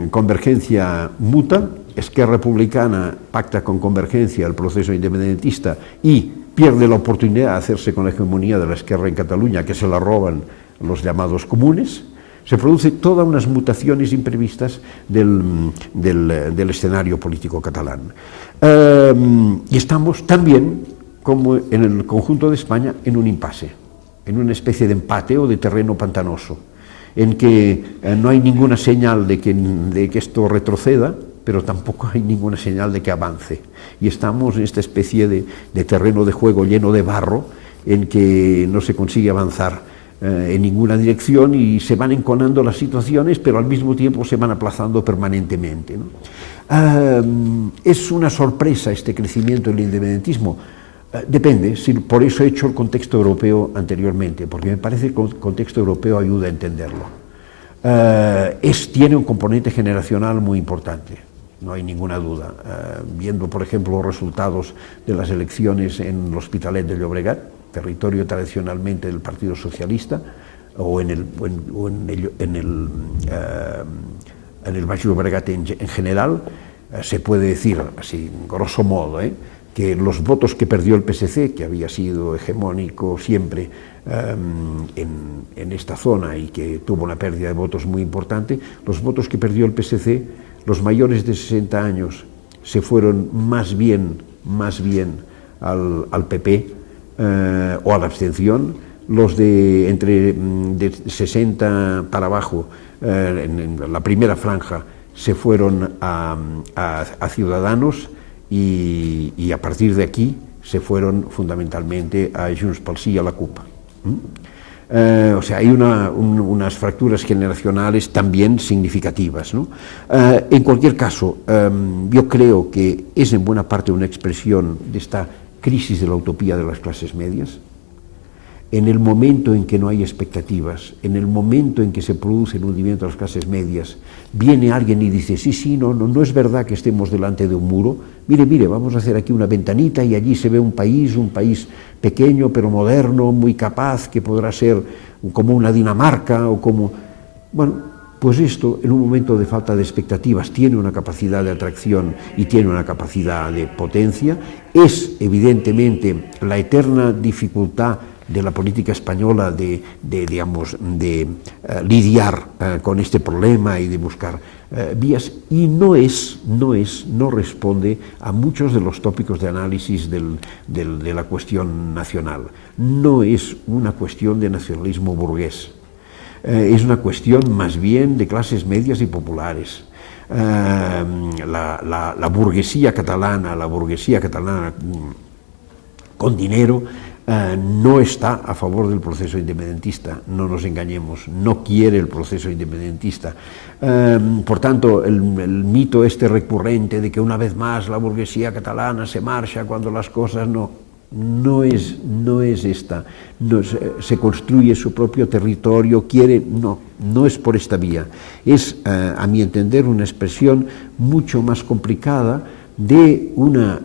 Convergencia muta, Esquerra Republicana pacta con Convergencia el proceso independentista y pierde la oportunidad de hacerse con la hegemonía de la Esquerra en Cataluña, que se la roban los llamados comunes. Se producen todas unas mutaciones imprevistas del escenario político catalán. Y estamos también, como en el conjunto de España, en un impasse, en una especie de empate o de terreno pantanoso, en que no hay ninguna señal de que esto retroceda, pero tampoco hay ninguna señal de que avance. Y estamos en esta especie de terreno de juego lleno de barro, en que no se consigue avanzar en ninguna dirección y se van enconando las situaciones, pero al mismo tiempo se van aplazando permanentemente, ¿no? ¿Es una sorpresa este crecimiento del independentismo? Depende, por eso he hecho el contexto europeo anteriormente, porque me parece que el contexto europeo ayuda a entenderlo. Tiene un componente generacional muy importante, no hay ninguna duda. Viendo, por ejemplo, los resultados de las elecciones en l'Hospitalet de Llobregat, territorio tradicionalmente del Partido Socialista, o en el Baix Llobregat en general, se puede decir, así, grosso modo, que los votos que perdió el PSC, que había sido hegemónico siempre en esta zona y que tuvo una pérdida de votos muy importante, los votos que perdió el PSC, los mayores de 60 años se fueron más bien al PP o a la abstención, los de 60 para abajo, en la primera franja, se fueron a Ciudadanos, y a partir de aquí se fueron fundamentalmente a Junts pel Sí y a la CUP. O sea, hay unas fracturas generacionales también significativas, ¿no? En cualquier caso, yo creo que es en buena parte una expresión de esta crisis de la utopía de las clases medias. En el momento en que no hay expectativas, en el momento en que se produce el hundimiento de las clases medias, viene alguien y dice, sí, no es verdad que estemos delante de un muro, mire, vamos a hacer aquí una ventanita y allí se ve un país pequeño pero moderno, muy capaz, que podrá ser como una Dinamarca o como... Bueno, pues esto, en un momento de falta de expectativas, tiene una capacidad de atracción y tiene una capacidad de potencia. Es, evidentemente, la eterna dificultad de la política española de lidiar con este problema y de buscar vías, y no responde a muchos de los tópicos de análisis de la cuestión nacional. No es una cuestión de nacionalismo burgués, es una cuestión más bien de clases medias y populares. La burguesía catalana con dinero, no está a favor del proceso independentista, no nos engañemos, no quiere el proceso independentista. Por tanto, el mito este recurrente de que una vez más la burguesía catalana se marcha cuando las cosas no es esta, se construye su propio territorio, no es por esta vía. Es, a mi entender, una expresión mucho más complicada de una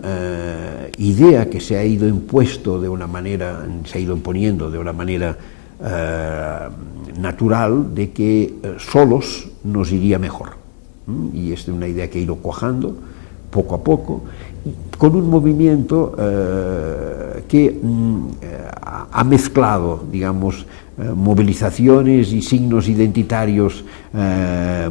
idea que se ha ido imponiendo de una manera natural, de que solos nos iría mejor. Y esta es una idea que ha ido cuajando poco a poco, con un movimiento que ha mezclado, digamos, movilizaciones y signos identitarios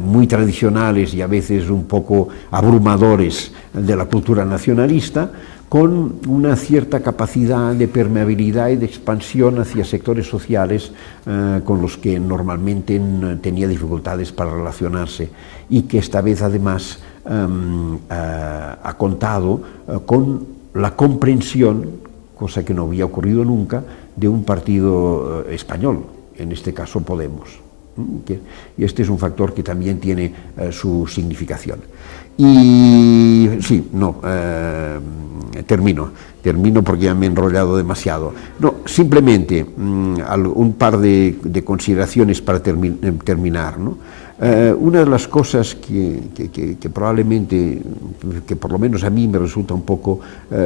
muy tradicionales y a veces un poco abrumadores de la cultura nacionalista, con una cierta capacidad de permeabilidad y de expansión hacia sectores sociales con los que normalmente tenía dificultades para relacionarse, y que esta vez además ha contado con la comprensión, cosa que no había ocurrido nunca, de un partido español, en este caso Podemos. Y este es un factor que también tiene su significación. Y sí, no, termino porque ya me he enrollado demasiado. No, simplemente un par de consideraciones para terminar, ¿no? Una de las cosas que probablemente, que por lo menos a mí me resulta un poco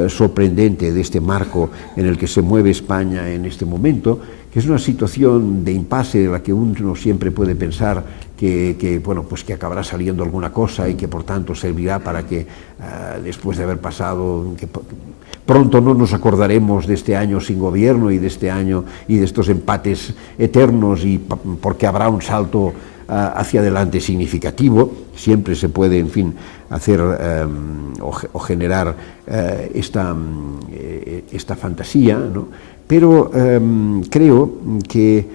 sorprendente de este marco en el que se mueve España en este momento, que es una situación de impasse de la que uno siempre puede pensar bueno, pues que acabará saliendo alguna cosa y que por tanto servirá para que después de haber pasado, que pronto no nos acordaremos de este año sin gobierno y de este año y de estos empates eternos, y porque habrá un salto hacia adelante significativo. Siempre se puede, en fin, hacer o generar esta fantasía, ¿no? Pero creo que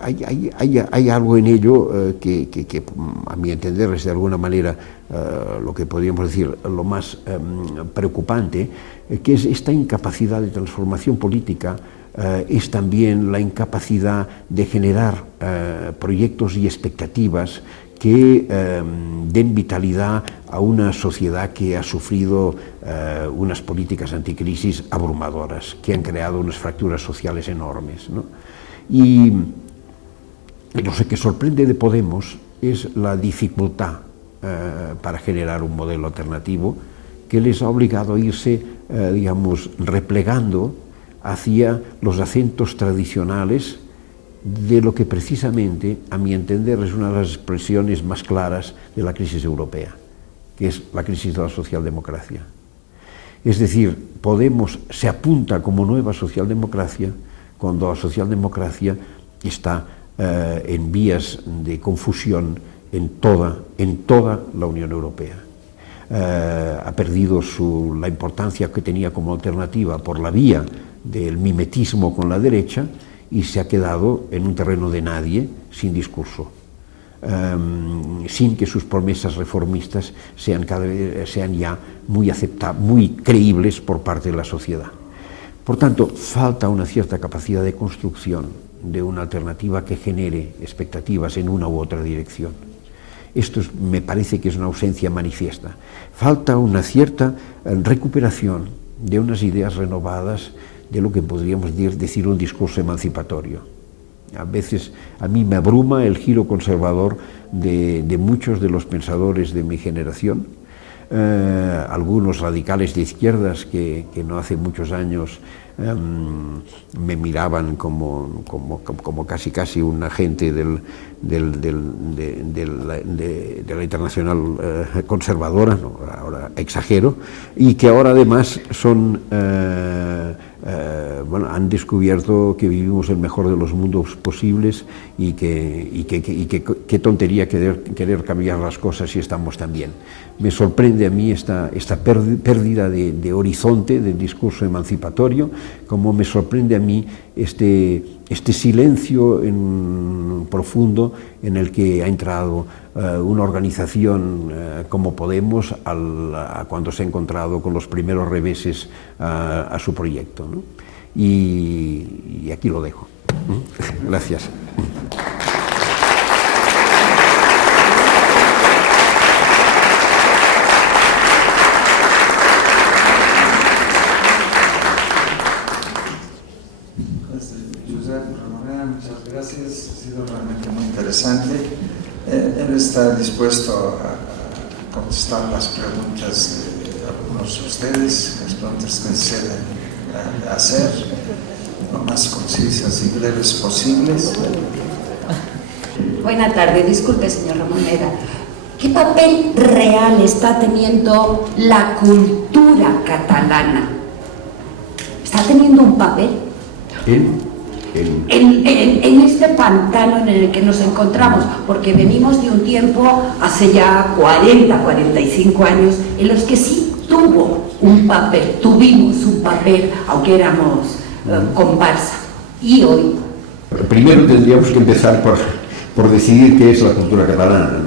hay algo en ello que a mi entender es de alguna manera lo que podríamos decir lo más preocupante, que es esta incapacidad de transformación política. Es también la incapacidad de generar proyectos y expectativas que den vitalidad a una sociedad que ha sufrido unas políticas anticrisis abrumadoras, que han creado unas fracturas sociales enormes, ¿no? Y lo que sorprende de Podemos es la dificultad para generar un modelo alternativo que les ha obligado a irse, digamos, replegando hacia los acentos tradicionales de lo que precisamente, a mi entender, es una de las expresiones más claras de la crisis europea, que es la crisis de la socialdemocracia. Es decir, Podemos se apunta como nueva socialdemocracia cuando la socialdemocracia está en vías de confusión en toda la Unión Europea. Ha perdido la importancia que tenía como alternativa por la vía del mimetismo con la derecha y se ha quedado en un terreno de nadie, sin discurso, sin que sus promesas reformistas sean ya muy creíbles por parte de la sociedad. Por tanto, falta una cierta capacidad de construcción de una alternativa que genere expectativas en una u otra dirección. Esto me parece que es una ausencia manifiesta. Falta una cierta recuperación de unas ideas renovadas de lo que podríamos decir un discurso emancipatorio. A veces a mí me abruma el giro conservador de muchos de los pensadores de mi generación, algunos radicales de izquierdas que no hace muchos años me miraban como casi un agente de la internacional conservadora, no, ahora exagero, y que ahora además son han descubierto que vivimos el mejor de los mundos posibles y qué tontería querer cambiar las cosas si estamos tan bien. Me sorprende a mí esta pérdida de horizonte del discurso emancipatorio, como me sorprende a mí este silencio profundo en el que ha entrado una organización como Podemos cuando se ha encontrado con los primeros reveses a su proyecto, ¿no? Y aquí lo dejo. Gracias. Muchas gracias, ha sido realmente muy interesante. Él está dispuesto a contestar las preguntas de algunos de ustedes, las preguntas que deseen hacer, lo más concisas y breves posibles. Buenas tardes, disculpe, señor Ramoneda. ¿Qué papel real está teniendo la cultura catalana? ¿Está teniendo un papel? En este pantano en el que nos encontramos, porque venimos de un tiempo, hace ya 40, 45 años, en los que sí tuvimos un papel, aunque éramos comparsa. Y hoy... Primero tendríamos que empezar por decidir qué es la cultura catalana,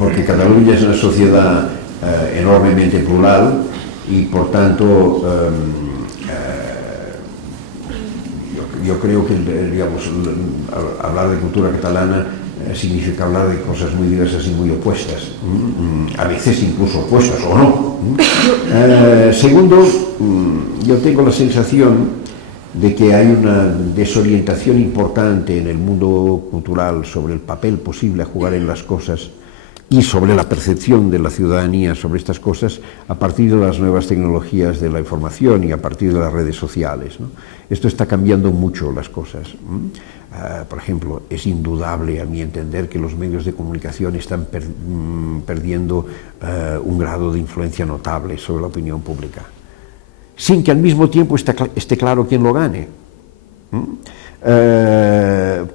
porque Cataluña es una sociedad enormemente plural y por tanto yo creo que, digamos, hablar de cultura catalana significa hablar de cosas muy diversas y muy opuestas, a veces incluso opuestas o no. Segundo, yo tengo la sensación de que hay una desorientación importante en el mundo cultural sobre el papel posible a jugar en las cosas y sobre la percepción de la ciudadanía sobre estas cosas a partir de las nuevas tecnologías de la información y a partir de las redes sociales, ¿no? Esto está cambiando mucho las cosas. Por ejemplo, es indudable, a mi entender, que los medios de comunicación están perdiendo un grado de influencia notable sobre la opinión pública, sin que al mismo tiempo esté claro quién lo gane.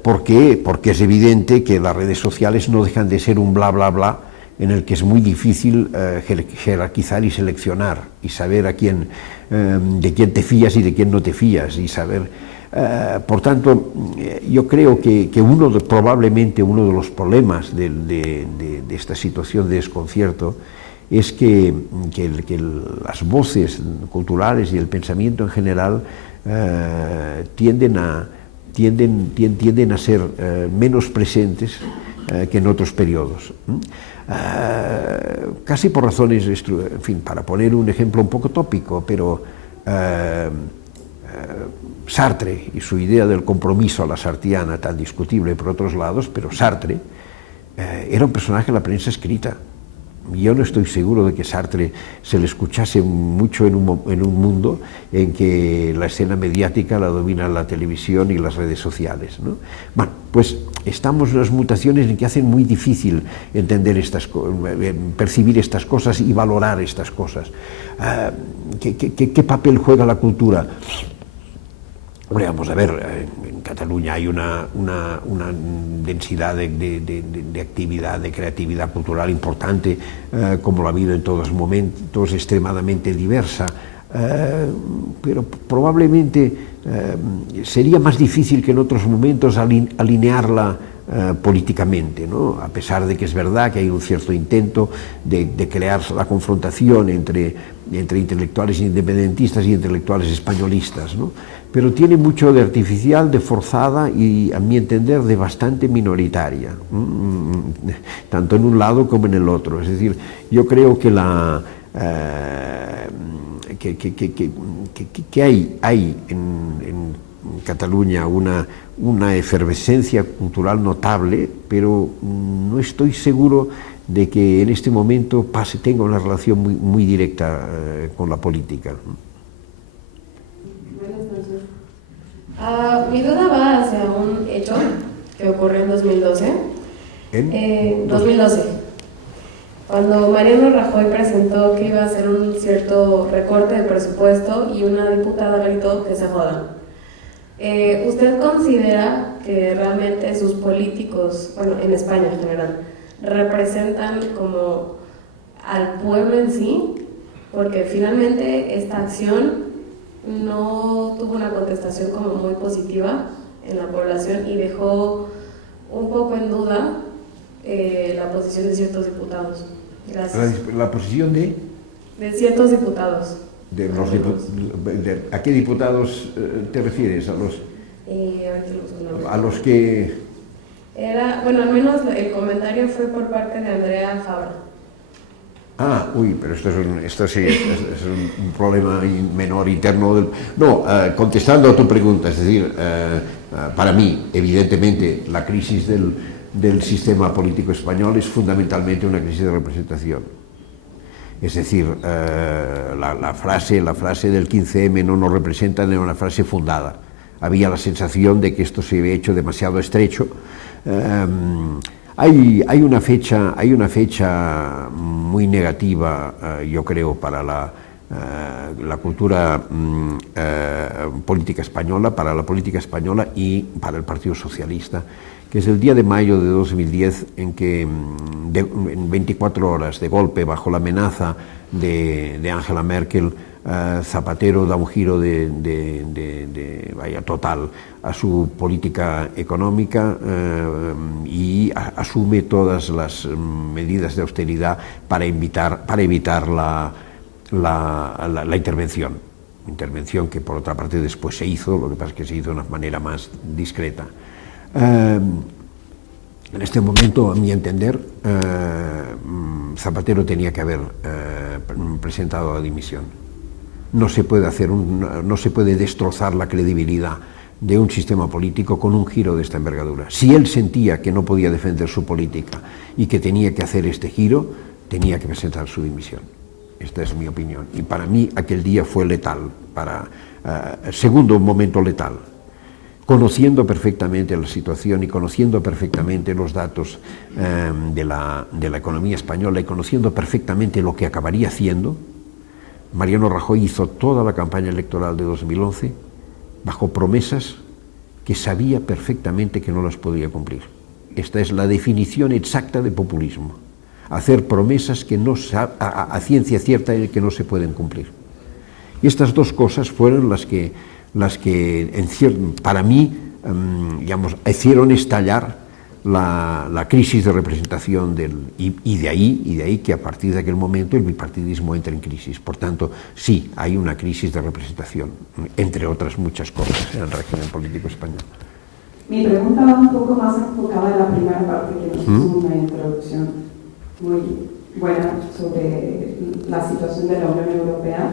¿Por qué? Porque es evidente que las redes sociales no dejan de ser un bla bla bla en el que es muy difícil jerarquizar y seleccionar y saber de quién te fías y de quién no te fías y saber. Por tanto, yo creo que probablemente uno de los problemas de esta situación de desconcierto es que las voces culturales y el pensamiento en general tienden a ser menos presentes que en otros periodos. Casi por razones, en fin, para poner un ejemplo un poco tópico, pero Sartre y su idea del compromiso a la sartiana, tan discutible por otros lados, pero Sartre era un personaje de la prensa escrita. Yo no estoy seguro de que Sartre se le escuchase mucho en un mundo en que la escena mediática la dominan la televisión y las redes sociales, ¿no? Bueno, pues estamos en unas mutaciones en que hacen muy difícil entender percibir estas cosas y valorar estas cosas. ¿Qué papel juega la cultura? Hombre, vamos a ver, en Cataluña hay una densidad de actividad, de creatividad cultural importante, como lo ha habido en todos momentos, extremadamente diversa, pero probablemente sería más difícil que en otros momentos alinearla políticamente, ¿no? A pesar de que es verdad que hay un cierto intento de crear la confrontación entre intelectuales independentistas y intelectuales españolistas, ¿no? Pero tiene mucho de artificial, de forzada y, a mi entender, de bastante minoritaria, tanto en un lado como en el otro. Es decir, yo creo que hay en Cataluña una efervescencia cultural notable, pero no estoy seguro de que en este momento tenga una relación muy directa con la política. Mi duda va hacia un hecho que ocurrió en 2012. ¿En? 2012. Cuando Mariano Rajoy presentó que iba a hacer un cierto recorte de presupuesto y una diputada gritó que se jodan. ¿Usted considera que realmente sus políticos, bueno, en España en general, representan como al pueblo en sí? Porque finalmente esta acción no tuvo una contestación como muy positiva en la población y dejó un poco en duda la posición de ciertos diputados. Gracias. ¿La posición de? De ciertos diputados. ¿A qué diputados te refieres? A los que... Bueno, al menos el comentario fue por parte de Andrea Fabra. Pero esto sí es un problema menor interno. Contestando a tu pregunta, es decir, para mí, evidentemente, la crisis del sistema político español es fundamentalmente una crisis de representación. Es decir, la frase del 15M no nos representan era una frase fundada. Había la sensación de que esto se había hecho demasiado estrecho. Hay una fecha muy negativa, yo creo, para la cultura política española, para la política española y para el Partido Socialista, que es el día de mayo de 2010, en que en 24 horas, de golpe, bajo la amenaza de Angela Merkel, Zapatero da un giro total a su política económica y asume todas las medidas de austeridad para evitar la intervención que por otra parte después se hizo, lo que pasa es que se hizo de una manera más discreta. En este momento, a mi entender, Zapatero tenía que haber presentado la dimisión. No se puede destrozar la credibilidad de un sistema político con un giro de esta envergadura. Si él sentía que no podía defender su política y que tenía que hacer este giro, tenía que presentar su dimisión. Esta es mi opinión. Y para mí aquel día fue letal, segundo momento letal. Conociendo perfectamente la situación y conociendo perfectamente los datos de la economía española y conociendo perfectamente lo que acabaría haciendo, Mariano Rajoy hizo toda la campaña electoral de 2011 bajo promesas que sabía perfectamente que no las podía cumplir. Esta es la definición exacta de populismo. Hacer promesas que a ciencia cierta que no se pueden cumplir. Y estas dos cosas fueron las que para mí, hicieron estallar la crisis de representación y de ahí que a partir de aquel momento el bipartidismo entra en crisis. Por tanto, sí, hay una crisis de representación, entre otras muchas cosas, en el régimen político español. Mi pregunta va un poco más enfocada en la primera parte, que nos hizo una introducción muy buena sobre la situación de la Unión Europea.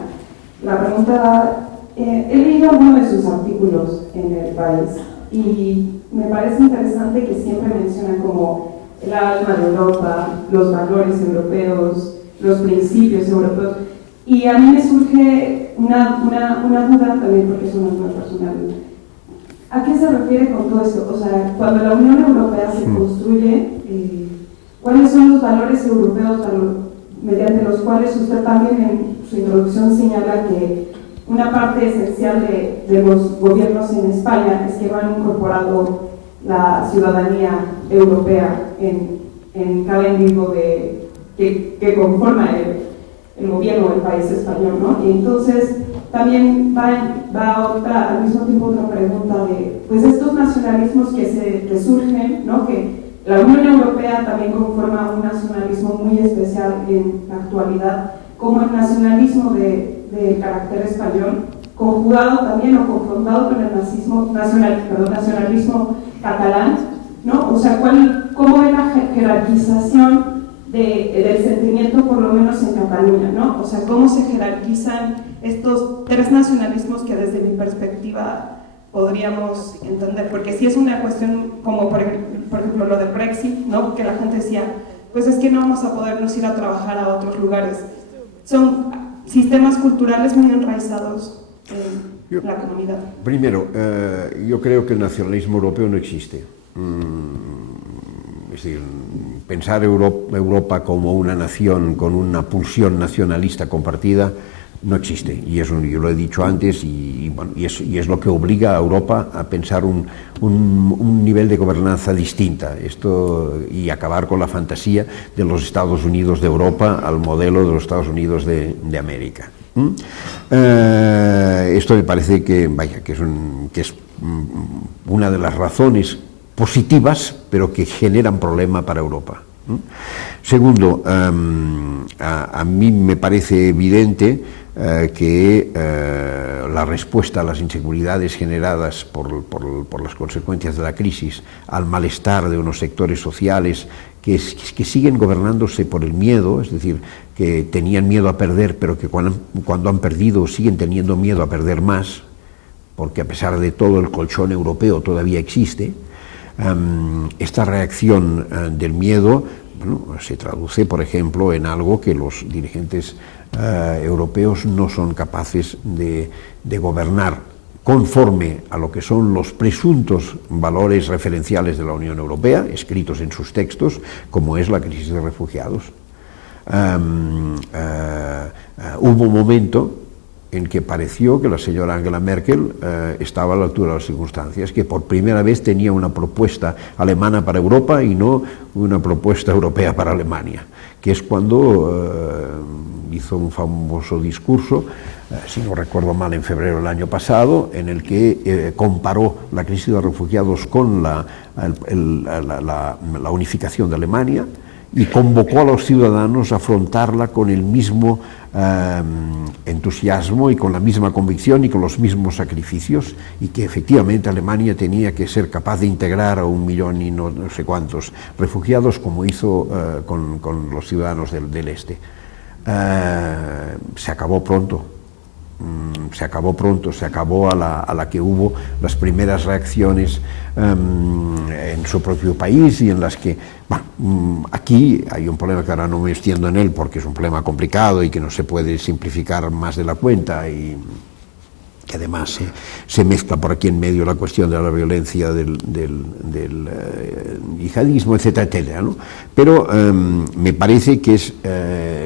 La pregunta, he leído algunos de sus artículos en El País y me parece interesante que siempre mencionan como el alma de Europa, los valores europeos, los principios europeos, y a mí me surge una duda también, porque es una duda personal. ¿A qué se refiere con todo esto? O sea, cuando la Unión Europea se construye, ¿cuáles son los valores europeos mediante los cuales usted también en su introducción señala que una parte esencial de los gobiernos en España es que no han incorporado la ciudadanía europea en cada individuo que conforma el gobierno del país español, ¿no? Y entonces también va otra, al mismo tiempo otra pregunta de, pues estos nacionalismos que surgen, ¿no? Que la Unión Europea también conforma un nacionalismo muy especial en la actualidad, como el nacionalismo de carácter español, conjugado también o confrontado con el nacionalismo catalán, ¿no? O sea, ¿cómo es la jerarquización del sentimiento, por lo menos en Cataluña, ¿no? O sea, ¿cómo se jerarquizan estos tres nacionalismos que desde mi perspectiva podríamos entender? Porque si es una cuestión como, por ejemplo, lo del Brexit, ¿no? Que la gente decía, pues es que no vamos a podernos ir a trabajar a otros lugares. Son sistemas culturales muy enraizados en la comunidad. Primero, yo creo que el nacionalismo europeo no existe. Es decir, pensar Europa como una nación con una pulsión nacionalista compartida no existe, y eso yo lo he dicho antes, y es lo que obliga a Europa a pensar un nivel de gobernanza distinta, y acabar con la fantasía de los Estados Unidos de Europa al modelo de los Estados Unidos de América. Esto me parece que es una de las razones positivas, pero que generan problema para Europa. Segundo, a mí me parece evidente que la respuesta a las inseguridades generadas por las consecuencias de la crisis, al malestar de unos sectores sociales que siguen gobernándose por el miedo, es decir, que tenían miedo a perder, pero que cuando han perdido siguen teniendo miedo a perder más, porque a pesar de todo el colchón europeo todavía existe. Esta reacción del miedo, se traduce, por ejemplo, en algo que los dirigentes europeos no son capaces de gobernar conforme a lo que son los presuntos valores referenciales de la Unión Europea, escritos en sus textos, como es la crisis de refugiados. Hubo un momento en que pareció que la señora Angela Merkel estaba a la altura de las circunstancias, que por primera vez tenía una propuesta alemana para Europa y no una propuesta europea para Alemania, que es cuando hizo un famoso discurso, si no recuerdo mal, en febrero del año pasado, en el que comparó la crisis de refugiados con la unificación de Alemania, y convocó a los ciudadanos a afrontarla con el mismo entusiasmo y con la misma convicción y con los mismos sacrificios, y que efectivamente Alemania tenía que ser capaz de integrar a 1 millón y no sé cuántos refugiados, como hizo con los ciudadanos del este. Se acabó pronto. Se acabó a la que hubo las primeras reacciones en su propio país, y en las que, bueno, aquí hay un problema que ahora no me extiendo en él porque es un problema complicado y que no se puede simplificar más de la cuenta, y que además se mezcla por aquí en medio la cuestión de la violencia del yihadismo, etcétera, etcétera, ¿no? Pero me parece que es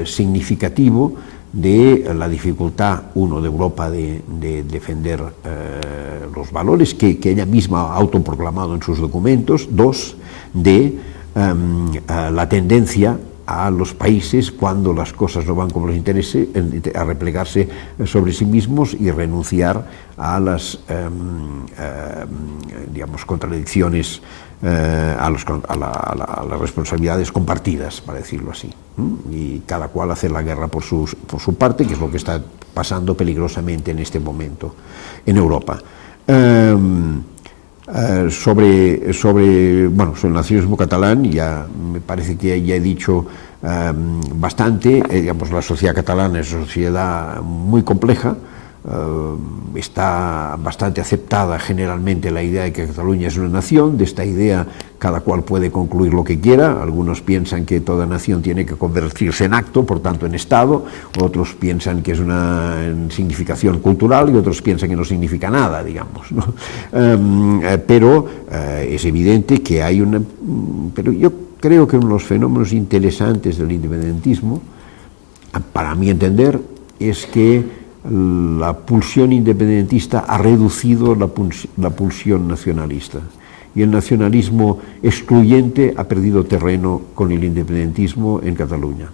significativo de la dificultad, uno, de Europa de defender los valores que ella misma ha autoproclamado en sus documentos; dos, de la tendencia a los países, cuando las cosas no van como les interese, a replegarse sobre sí mismos y renunciar a las digamos, contradicciones, a las responsabilidades compartidas, para decirlo así, y cada cual hacer la guerra por su parte, que es lo que está pasando peligrosamente en este momento en Europa. Sobre el nacionalismo catalán, ya me parece que ya he dicho bastante. Digamos, la sociedad catalana es una sociedad muy compleja. Está bastante aceptada generalmente la idea de que Cataluña es una nación. De esta idea cada cual puede concluir lo que quiera. Algunos piensan que toda nación tiene que convertirse en acto, por tanto en Estado; otros piensan que es una significación cultural, y otros piensan que no significa nada, digamos, ¿no? Pero es evidente que hay una... Pero yo creo que uno de los fenómenos interesantes del independentismo, para mi entender, es que la pulsión independentista ha reducido la pulsión nacionalista, y el nacionalismo excluyente ha perdido terreno con el independentismo en Cataluña.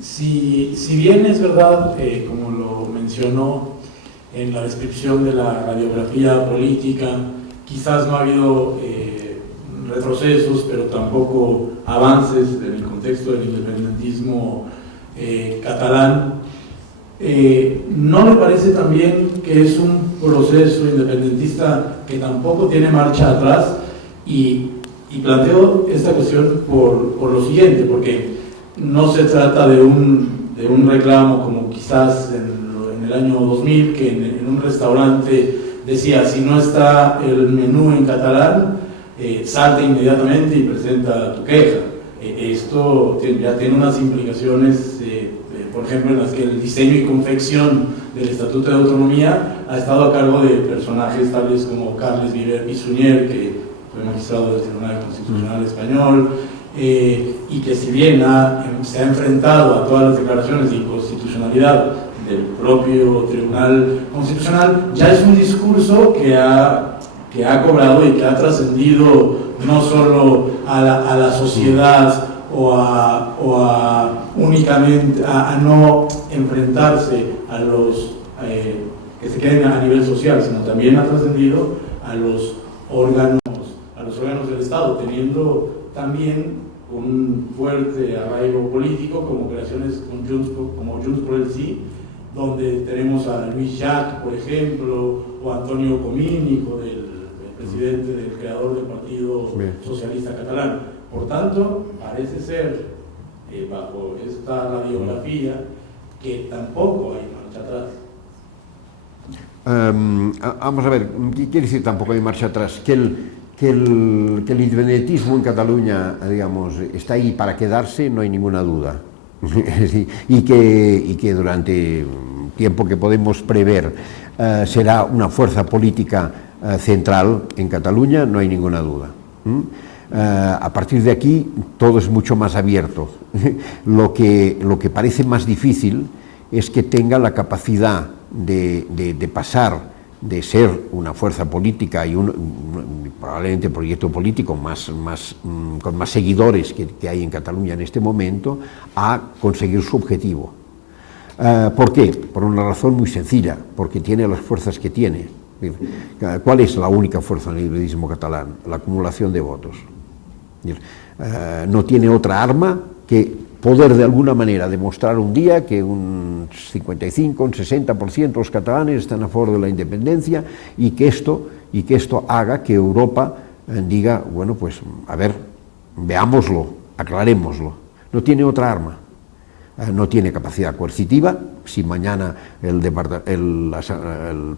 Si bien es verdad, como lo mencionó en la descripción de la radiografía política, quizás no ha habido retrocesos, pero tampoco avances en el contexto del independentismo catalán, ¿no le parece también que es un proceso independentista que tampoco tiene marcha atrás? Y planteo esta cuestión por lo siguiente, porque no se trata de un reclamo como quizás en el año 2000, que en un restaurante decía: si no está el menú en catalán, salta inmediatamente y presenta tu queja. Esto ya tiene unas implicaciones, por ejemplo, en las que el diseño y confección del Estatuto de Autonomía ha estado a cargo de personajes tales como Carles Viver Pisunier, que fue magistrado del Tribunal Constitucional Español, y que, si bien se ha enfrentado a todas las declaraciones de inconstitucionalidad del propio Tribunal Constitucional, ya es un discurso que ha cobrado y que ha trascendido no solo a la sociedad únicamente a no enfrentarse a los que se queden a nivel social, sino también ha trascendido a los órganos del Estado, teniendo también un fuerte arraigo político, como creaciones como Junts por el Sí, donde tenemos a Luis Llach, por ejemplo, o a Antonio Comín, hijo del presidente, del creador del Partido Socialista Catalán. Por tanto, parece ser, bajo esta radiografía, que tampoco hay marcha atrás. Vamos a ver, ¿qué quiere decir tampoco hay marcha atrás? Que el independentismo en Cataluña, digamos, está ahí para quedarse, no hay ninguna duda. y que durante tiempo que podemos prever será una fuerza política central en Cataluña, no hay ninguna duda. A partir de aquí todo es mucho más abierto. Lo que parece más difícil es que tenga la capacidad de pasar de ser una fuerza política y probablemente un proyecto político con más seguidores que hay en Cataluña en este momento, a conseguir su objetivo. ¿Por qué? Por una razón muy sencilla, porque tiene las fuerzas que tiene. ¿Cuál es la única fuerza en el liberalismo catalán? La acumulación de votos. No tiene otra arma que poder de alguna manera demostrar un día que un 55, un 60% de los catalanes están a favor de la independencia y que esto haga que Europa diga, bueno, pues a ver, veámoslo, aclarémoslo. No tiene otra arma. No tiene capacidad coercitiva. Si mañana el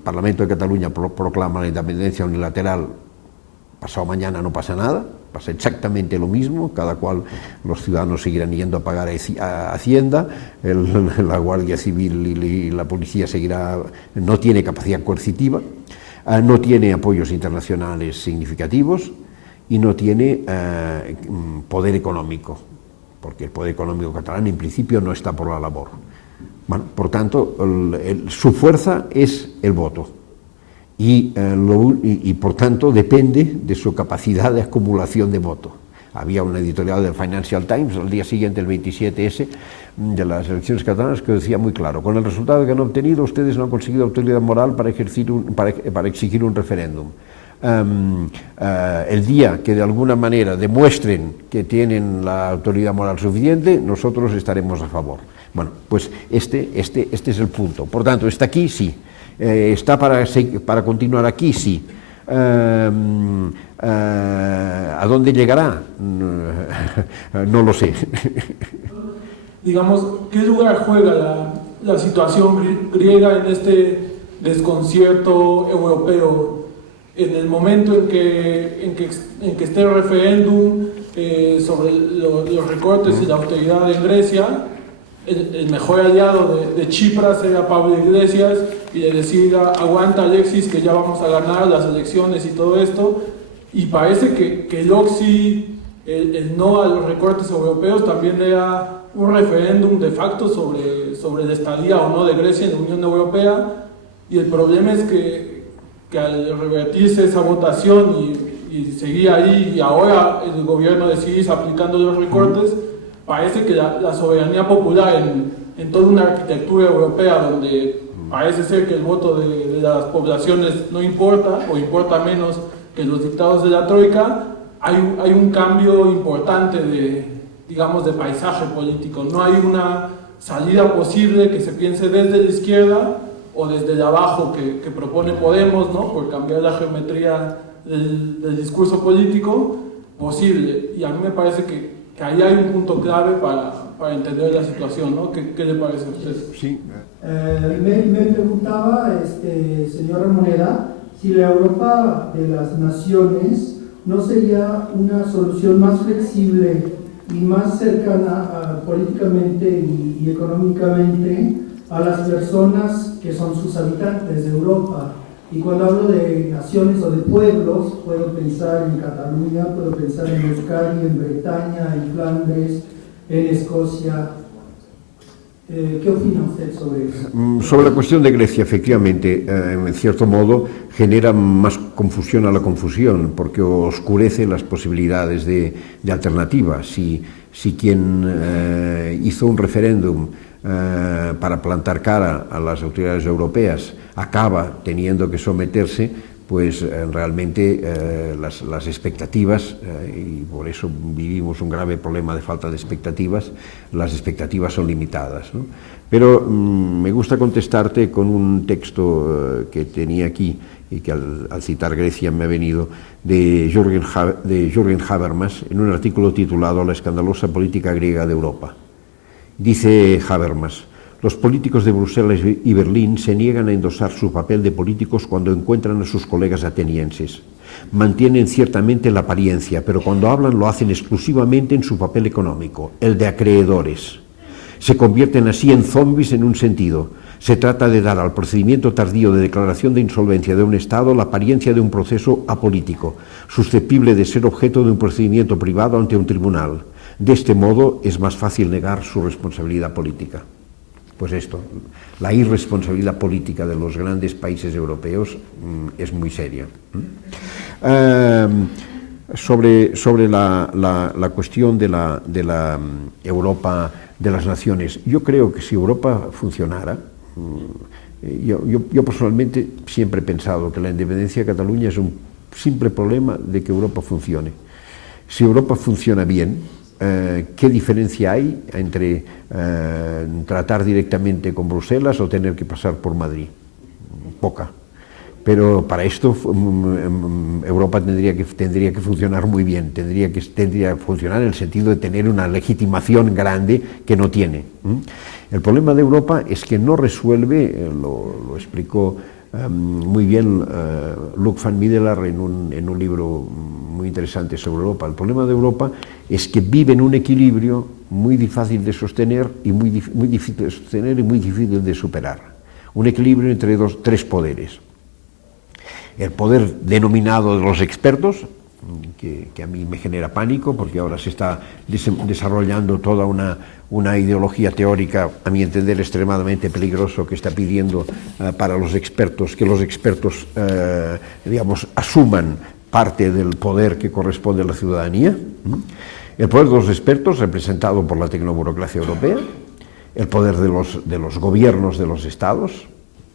Parlamento de Cataluña proclama la independencia unilateral, pasado mañana no pasa nada, pasa exactamente lo mismo, cada cual, los ciudadanos seguirán yendo a pagar a Hacienda, la Guardia Civil y la policía seguirá. No tiene capacidad coercitiva, no tiene apoyos internacionales significativos y no tiene poder económico, porque el poder económico catalán en principio no está por la labor. Bueno, por tanto, su fuerza es el voto y por tanto depende de su capacidad de acumulación de voto. Había una editorial del Financial Times al día siguiente, el 27S, de las elecciones catalanas, que decía muy claro: con el resultado que han obtenido, ustedes no han conseguido autoridad moral para exigir un referéndum. El día que de alguna manera demuestren que tienen la autoridad moral suficiente, nosotros estaremos a favor. Bueno, pues este es el punto. Por tanto, está aquí, sí. Está para continuar aquí, sí. ¿A dónde llegará? No lo sé. Digamos, ¿qué lugar juega la situación griega en este desconcierto europeo? En el momento en que esté el referéndum sobre los recortes y la austeridad en Grecia, el mejor aliado de Tsipras era Pablo Iglesias, y le decía: aguanta, Alexis, que ya vamos a ganar las elecciones y todo esto. Y parece que el Oxy, el no a los recortes europeos, también era un referéndum de facto sobre la estadía o no de Grecia en la Unión Europea. Y el problema es que al revertirse esa votación y seguir ahí, y ahora el gobierno decide aplicando los recortes, parece que la soberanía popular en toda una arquitectura europea donde parece ser que el voto de las poblaciones no importa, o importa menos que los dictados de la Troika, hay un cambio importante de paisaje político. No hay una salida posible que se piense desde la izquierda o desde el abajo que propone Podemos, ¿no?, por cambiar la geometría del discurso político posible. Y a mí me parece que ahí hay un punto clave para entender la situación, ¿no? ¿Qué le parece a usted? Sí. Me preguntaba, señora Moneda, si la Europa de las naciones no sería una solución más flexible y más cercana políticamente y económicamente a las personas que son sus habitantes de Europa. Y cuando hablo de naciones o de pueblos, puedo pensar en Cataluña, puedo pensar en Euskadi, en Bretaña, en Flandes, en Escocia. ¿Qué opina usted sobre eso? Sobre la cuestión de Grecia, efectivamente, en cierto modo genera más confusión a la confusión, porque oscurece las posibilidades de alternativa. Si quien hizo un referéndum para plantar cara a las autoridades europeas acaba teniendo que someterse, pues realmente las expectativas, y por eso vivimos un grave problema de falta de expectativas, las expectativas son limitadas, ¿no? Pero me gusta contestarte con un texto que tenía aquí y que al citar Grecia me ha venido, de Jürgen Habermas, en un artículo titulado La escandalosa política griega de Europa. Dice Habermas: los políticos de Bruselas y Berlín se niegan a endosar su papel de políticos cuando encuentran a sus colegas atenienses. Mantienen ciertamente la apariencia, pero cuando hablan lo hacen exclusivamente en su papel económico, el de acreedores. Se convierten así en zombies en un sentido. Se trata de dar al procedimiento tardío de declaración de insolvencia de un Estado la apariencia de un proceso apolítico, susceptible de ser objeto de un procedimiento privado ante un tribunal. De este modo es más fácil negar su responsabilidad política. Pues esto, la irresponsabilidad política de los grandes países europeos es muy seria. Sobre la cuestión de la Europa de las naciones, yo creo que si Europa funcionara, yo personalmente siempre he pensado que la independencia de Cataluña es un simple problema de que Europa funcione. Si Europa funciona bien, ¿qué diferencia hay entre tratar directamente con Bruselas o tener que pasar por Madrid? Poca. Pero para esto Europa tendría que funcionar muy bien, tendría que funcionar en el sentido de tener una legitimación grande que no tiene. El problema de Europa es que no resuelve, lo explicó muy bien Luc van Middelaar en un libro muy interesante sobre Europa. El problema de Europa es que vive en un equilibrio muy difícil de sostener y muy difícil de sostener y muy difícil de superar. Un equilibrio entre tres poderes. El poder denominado de los expertos, que a mí me genera pánico, porque ahora se está desarrollando toda una ideología teórica, a mi entender, extremadamente peligroso, que está pidiendo para los expertos que los expertos, digamos, asuman parte del poder que corresponde a la ciudadanía. El poder de los expertos, representado por la tecnoburocracia europea, el poder de los gobiernos de los estados,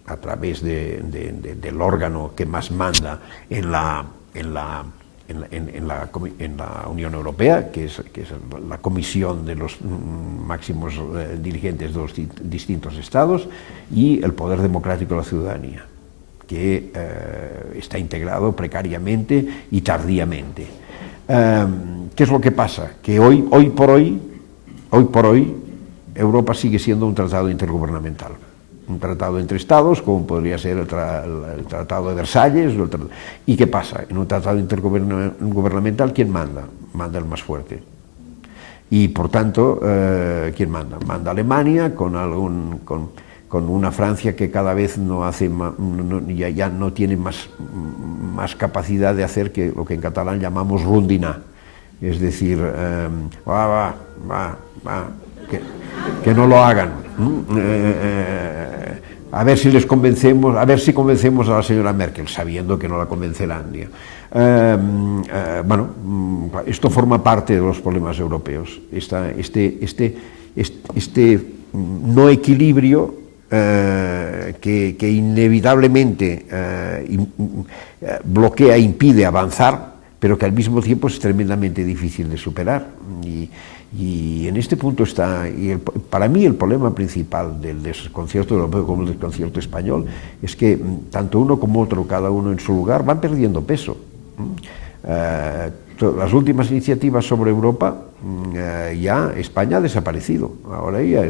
a través del órgano que más manda en la Unión Europea, que es la comisión de los máximos dirigentes de los distintos estados, y el poder democrático de la ciudadanía, que está integrado precariamente y tardíamente. ¿Qué es lo que pasa? Que hoy por hoy, Europa sigue siendo un tratado intergubernamental. Un tratado entre estados, como podría ser el Tratado de Versalles. ¿Y qué pasa? En un tratado intergubernamental, ¿quién manda? Manda el más fuerte. Y por tanto, ¿quién manda? Manda Alemania con una Francia que cada vez ya no tiene más capacidad de hacer que lo que en catalán llamamos rundinar. Es decir, que no lo hagan. A ver si les convencemos, a ver si convencemos a la señora Merkel, sabiendo que no la convencerán. Bueno, esto forma parte de los problemas europeos. Este no equilibrio que inevitablemente bloquea, impide avanzar, pero que al mismo tiempo es tremendamente difícil de superar. Y en este punto está, para mí el problema principal del desconcierto europeo como el desconcierto español es que tanto uno como otro, cada uno en su lugar, van perdiendo peso. Las últimas iniciativas sobre Europa, ya España ha desaparecido. Ahora ya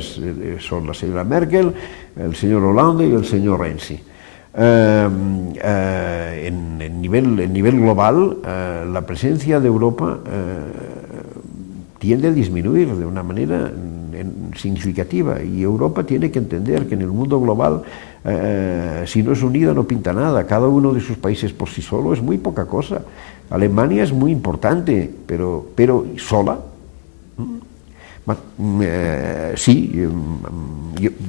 son la señora Merkel, el señor Hollande y el señor Renzi. En nivel global, la presencia de Europa tiende a disminuir de una manera significativa, y Europa tiene que entender que en el mundo global, si no es unida no pinta nada. Cada uno de sus países por sí solo es muy poca cosa. Alemania es muy importante, pero sola. Sí,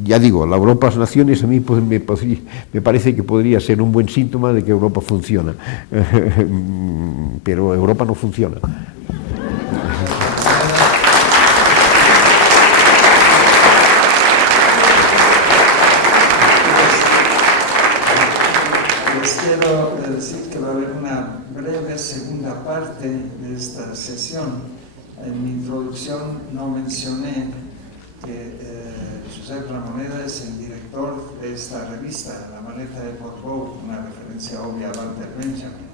ya digo, la Europa de las naciones a mí me parece que podría ser un buen síntoma de que Europa funciona, pero Europa no funciona. Decir que va a haber una breve segunda parte de esta sesión. En mi introducción no mencioné que Josep Ramoneda es el director de esta revista, La Maleta de Portbou, una referencia obvia a Walter Benjamin.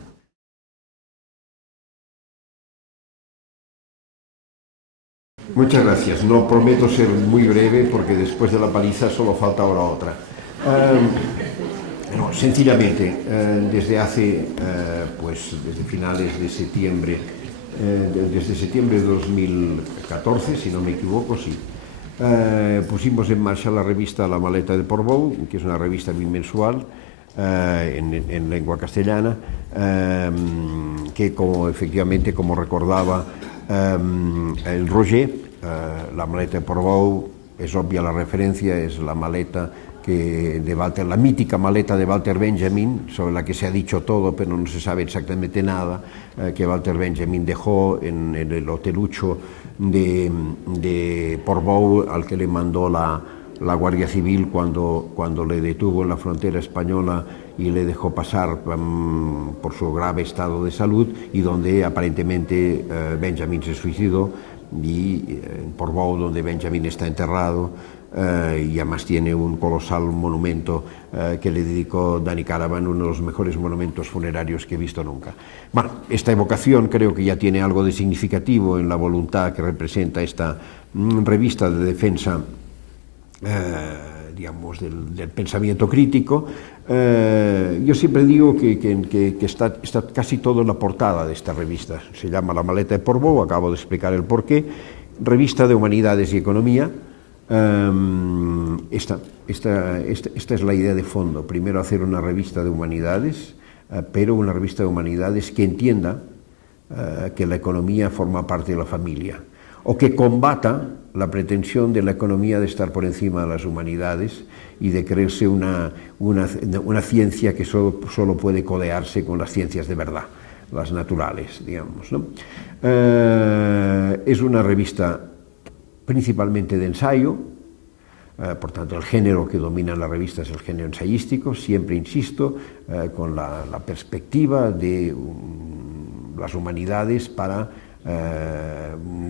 Muchas gracias. No prometo ser muy breve porque después de la paliza solo falta ahora otra. No, sencillamente, desde finales de septiembre, desde septiembre de 2014, si no me equivoco, sí, pusimos en marcha la revista La Maleta de Portbou, que es una revista bimensual en lengua castellana, que efectivamente, como recordaba el Roger, La Maleta de Portbou, es obvia la referencia, es la maleta la mítica maleta de Walter Benjamin, sobre la que se ha dicho todo, pero no se sabe exactamente nada, que Walter Benjamin dejó en el hotelucho de Portbou, al que le mandó la la Guardia Civil cuando le detuvo en la frontera española y le dejó pasar por su grave estado de salud, y donde aparentemente Benjamin se suicidó, y en Portbou, donde Benjamin está enterrado, y además tiene un colosal monumento que le dedicó Dani Caravan, uno de los mejores monumentos funerarios que he visto nunca. Bueno, esta evocación creo que ya tiene algo de significativo en la voluntad que representa esta revista de defensa, digamos, del pensamiento crítico. Yo siempre digo que está casi todo en la portada de esta revista. Se llama La maleta de Portbou, acabo de explicar el porqué. Revista de Humanidades y Economía. Esta es la idea de fondo. Primero, hacer una revista de humanidades, pero una revista de humanidades que entienda que la economía forma parte de la familia, o que combata la pretensión de la economía de estar por encima de las humanidades y de creerse una ciencia que solo puede codearse con las ciencias de verdad, las naturales, digamos, ¿no? Es una revista principalmente de ensayo, por tanto el género que domina en la revista es el género ensayístico, siempre insisto, con la perspectiva de las humanidades para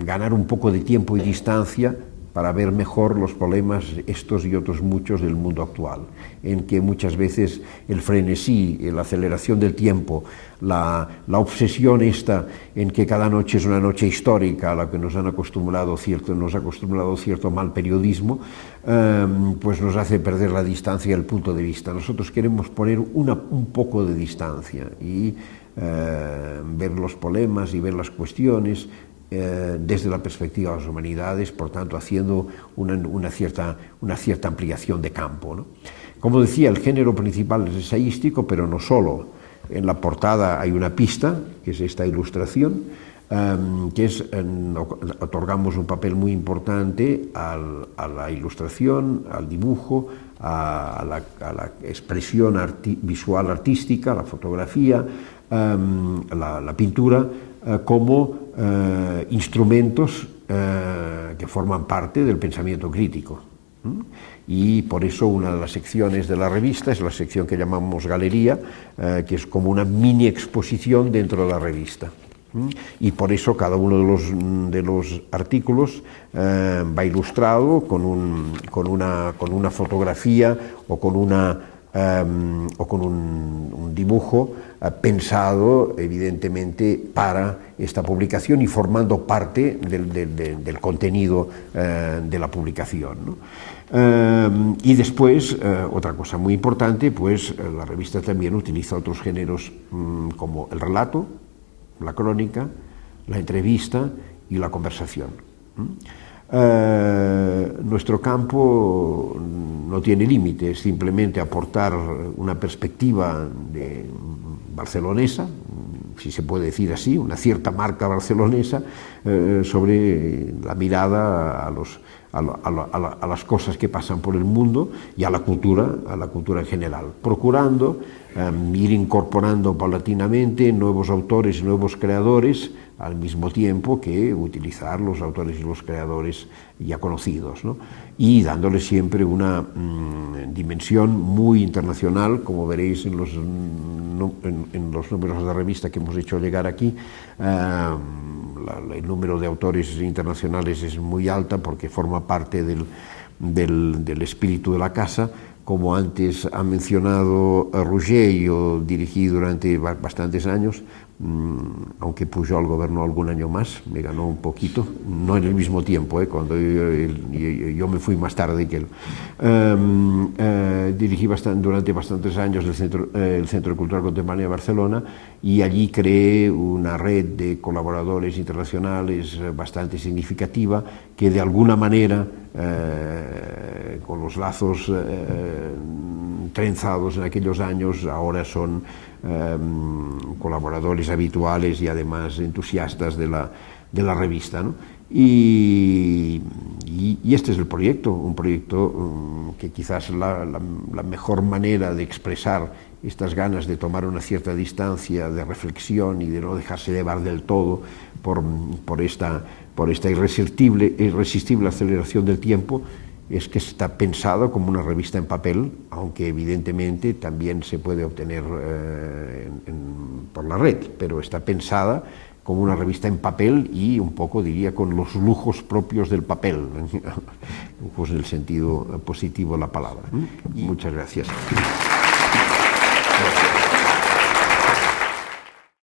ganar un poco de tiempo y distancia para ver mejor los problemas, estos y otros muchos, del mundo actual, en que muchas veces el frenesí, la aceleración del tiempo, la obsesión esta en que cada noche es una noche histórica a la que nos ha acostumbrado cierto mal periodismo, pues nos hace perder la distancia y el punto de vista. Nosotros queremos poner un poco de distancia y ver los problemas y ver las cuestiones desde la perspectiva de las humanidades, por tanto haciendo una cierta ampliación de campo, ¿no? Como decía, el género principal es ensayístico, pero no solo. En la portada hay una pista, que es esta ilustración, otorgamos un papel muy importante a la ilustración, al dibujo, a la expresión visual artística, la fotografía, la pintura, como instrumentos que forman parte del pensamiento crítico. Y por eso una de las secciones de la revista es la sección que llamamos Galería, que es como una mini exposición dentro de la revista. Y por eso cada uno de los artículos va ilustrado con una fotografía o con un dibujo pensado evidentemente para esta publicación y formando parte del contenido de la publicación, ¿no? Y después, otra cosa muy importante, pues la revista también utiliza otros géneros como el relato, la crónica, la entrevista y la conversación. Nuestro campo no tiene límites, simplemente aportar una perspectiva barcelonesa, si se puede decir así, una cierta marca barcelonesa sobre la mirada a las cosas que pasan por el mundo y a la cultura en general, procurando ir incorporando paulatinamente nuevos autores y nuevos creadores, al mismo tiempo que utilizar los autores y los creadores ya conocidos, ¿no? Y dándole siempre una dimensión muy internacional, como veréis en los números de la revista que hemos hecho llegar aquí. El número de autores internacionales es muy alta porque forma parte del espíritu de la casa. Como antes ha mencionado Roger, yo dirigí durante bastantes años, aunque Pujol gobernó algún año más, me ganó un poquito, no en el mismo tiempo, cuando yo me fui más tarde que él. Dirigí durante bastantes años el Centro de Cultura Contemporánea de Barcelona, y allí creé una red de colaboradores internacionales bastante significativa que de alguna manera, con los lazos trenzados en aquellos años, ahora son colaboradores habituales y además entusiastas de la revista, ¿no? Y este es el proyecto, un proyecto que quizás la mejor manera de expresar estas ganas de tomar una cierta distancia, de reflexión y de no dejarse llevar del todo por esta irresistible aceleración del tiempo, es que está pensado como una revista en papel, aunque evidentemente también se puede obtener por la red, pero está pensada como una revista en papel y un poco, diría, con los lujos propios del papel, pues en el sentido positivo de la palabra. Muchas gracias.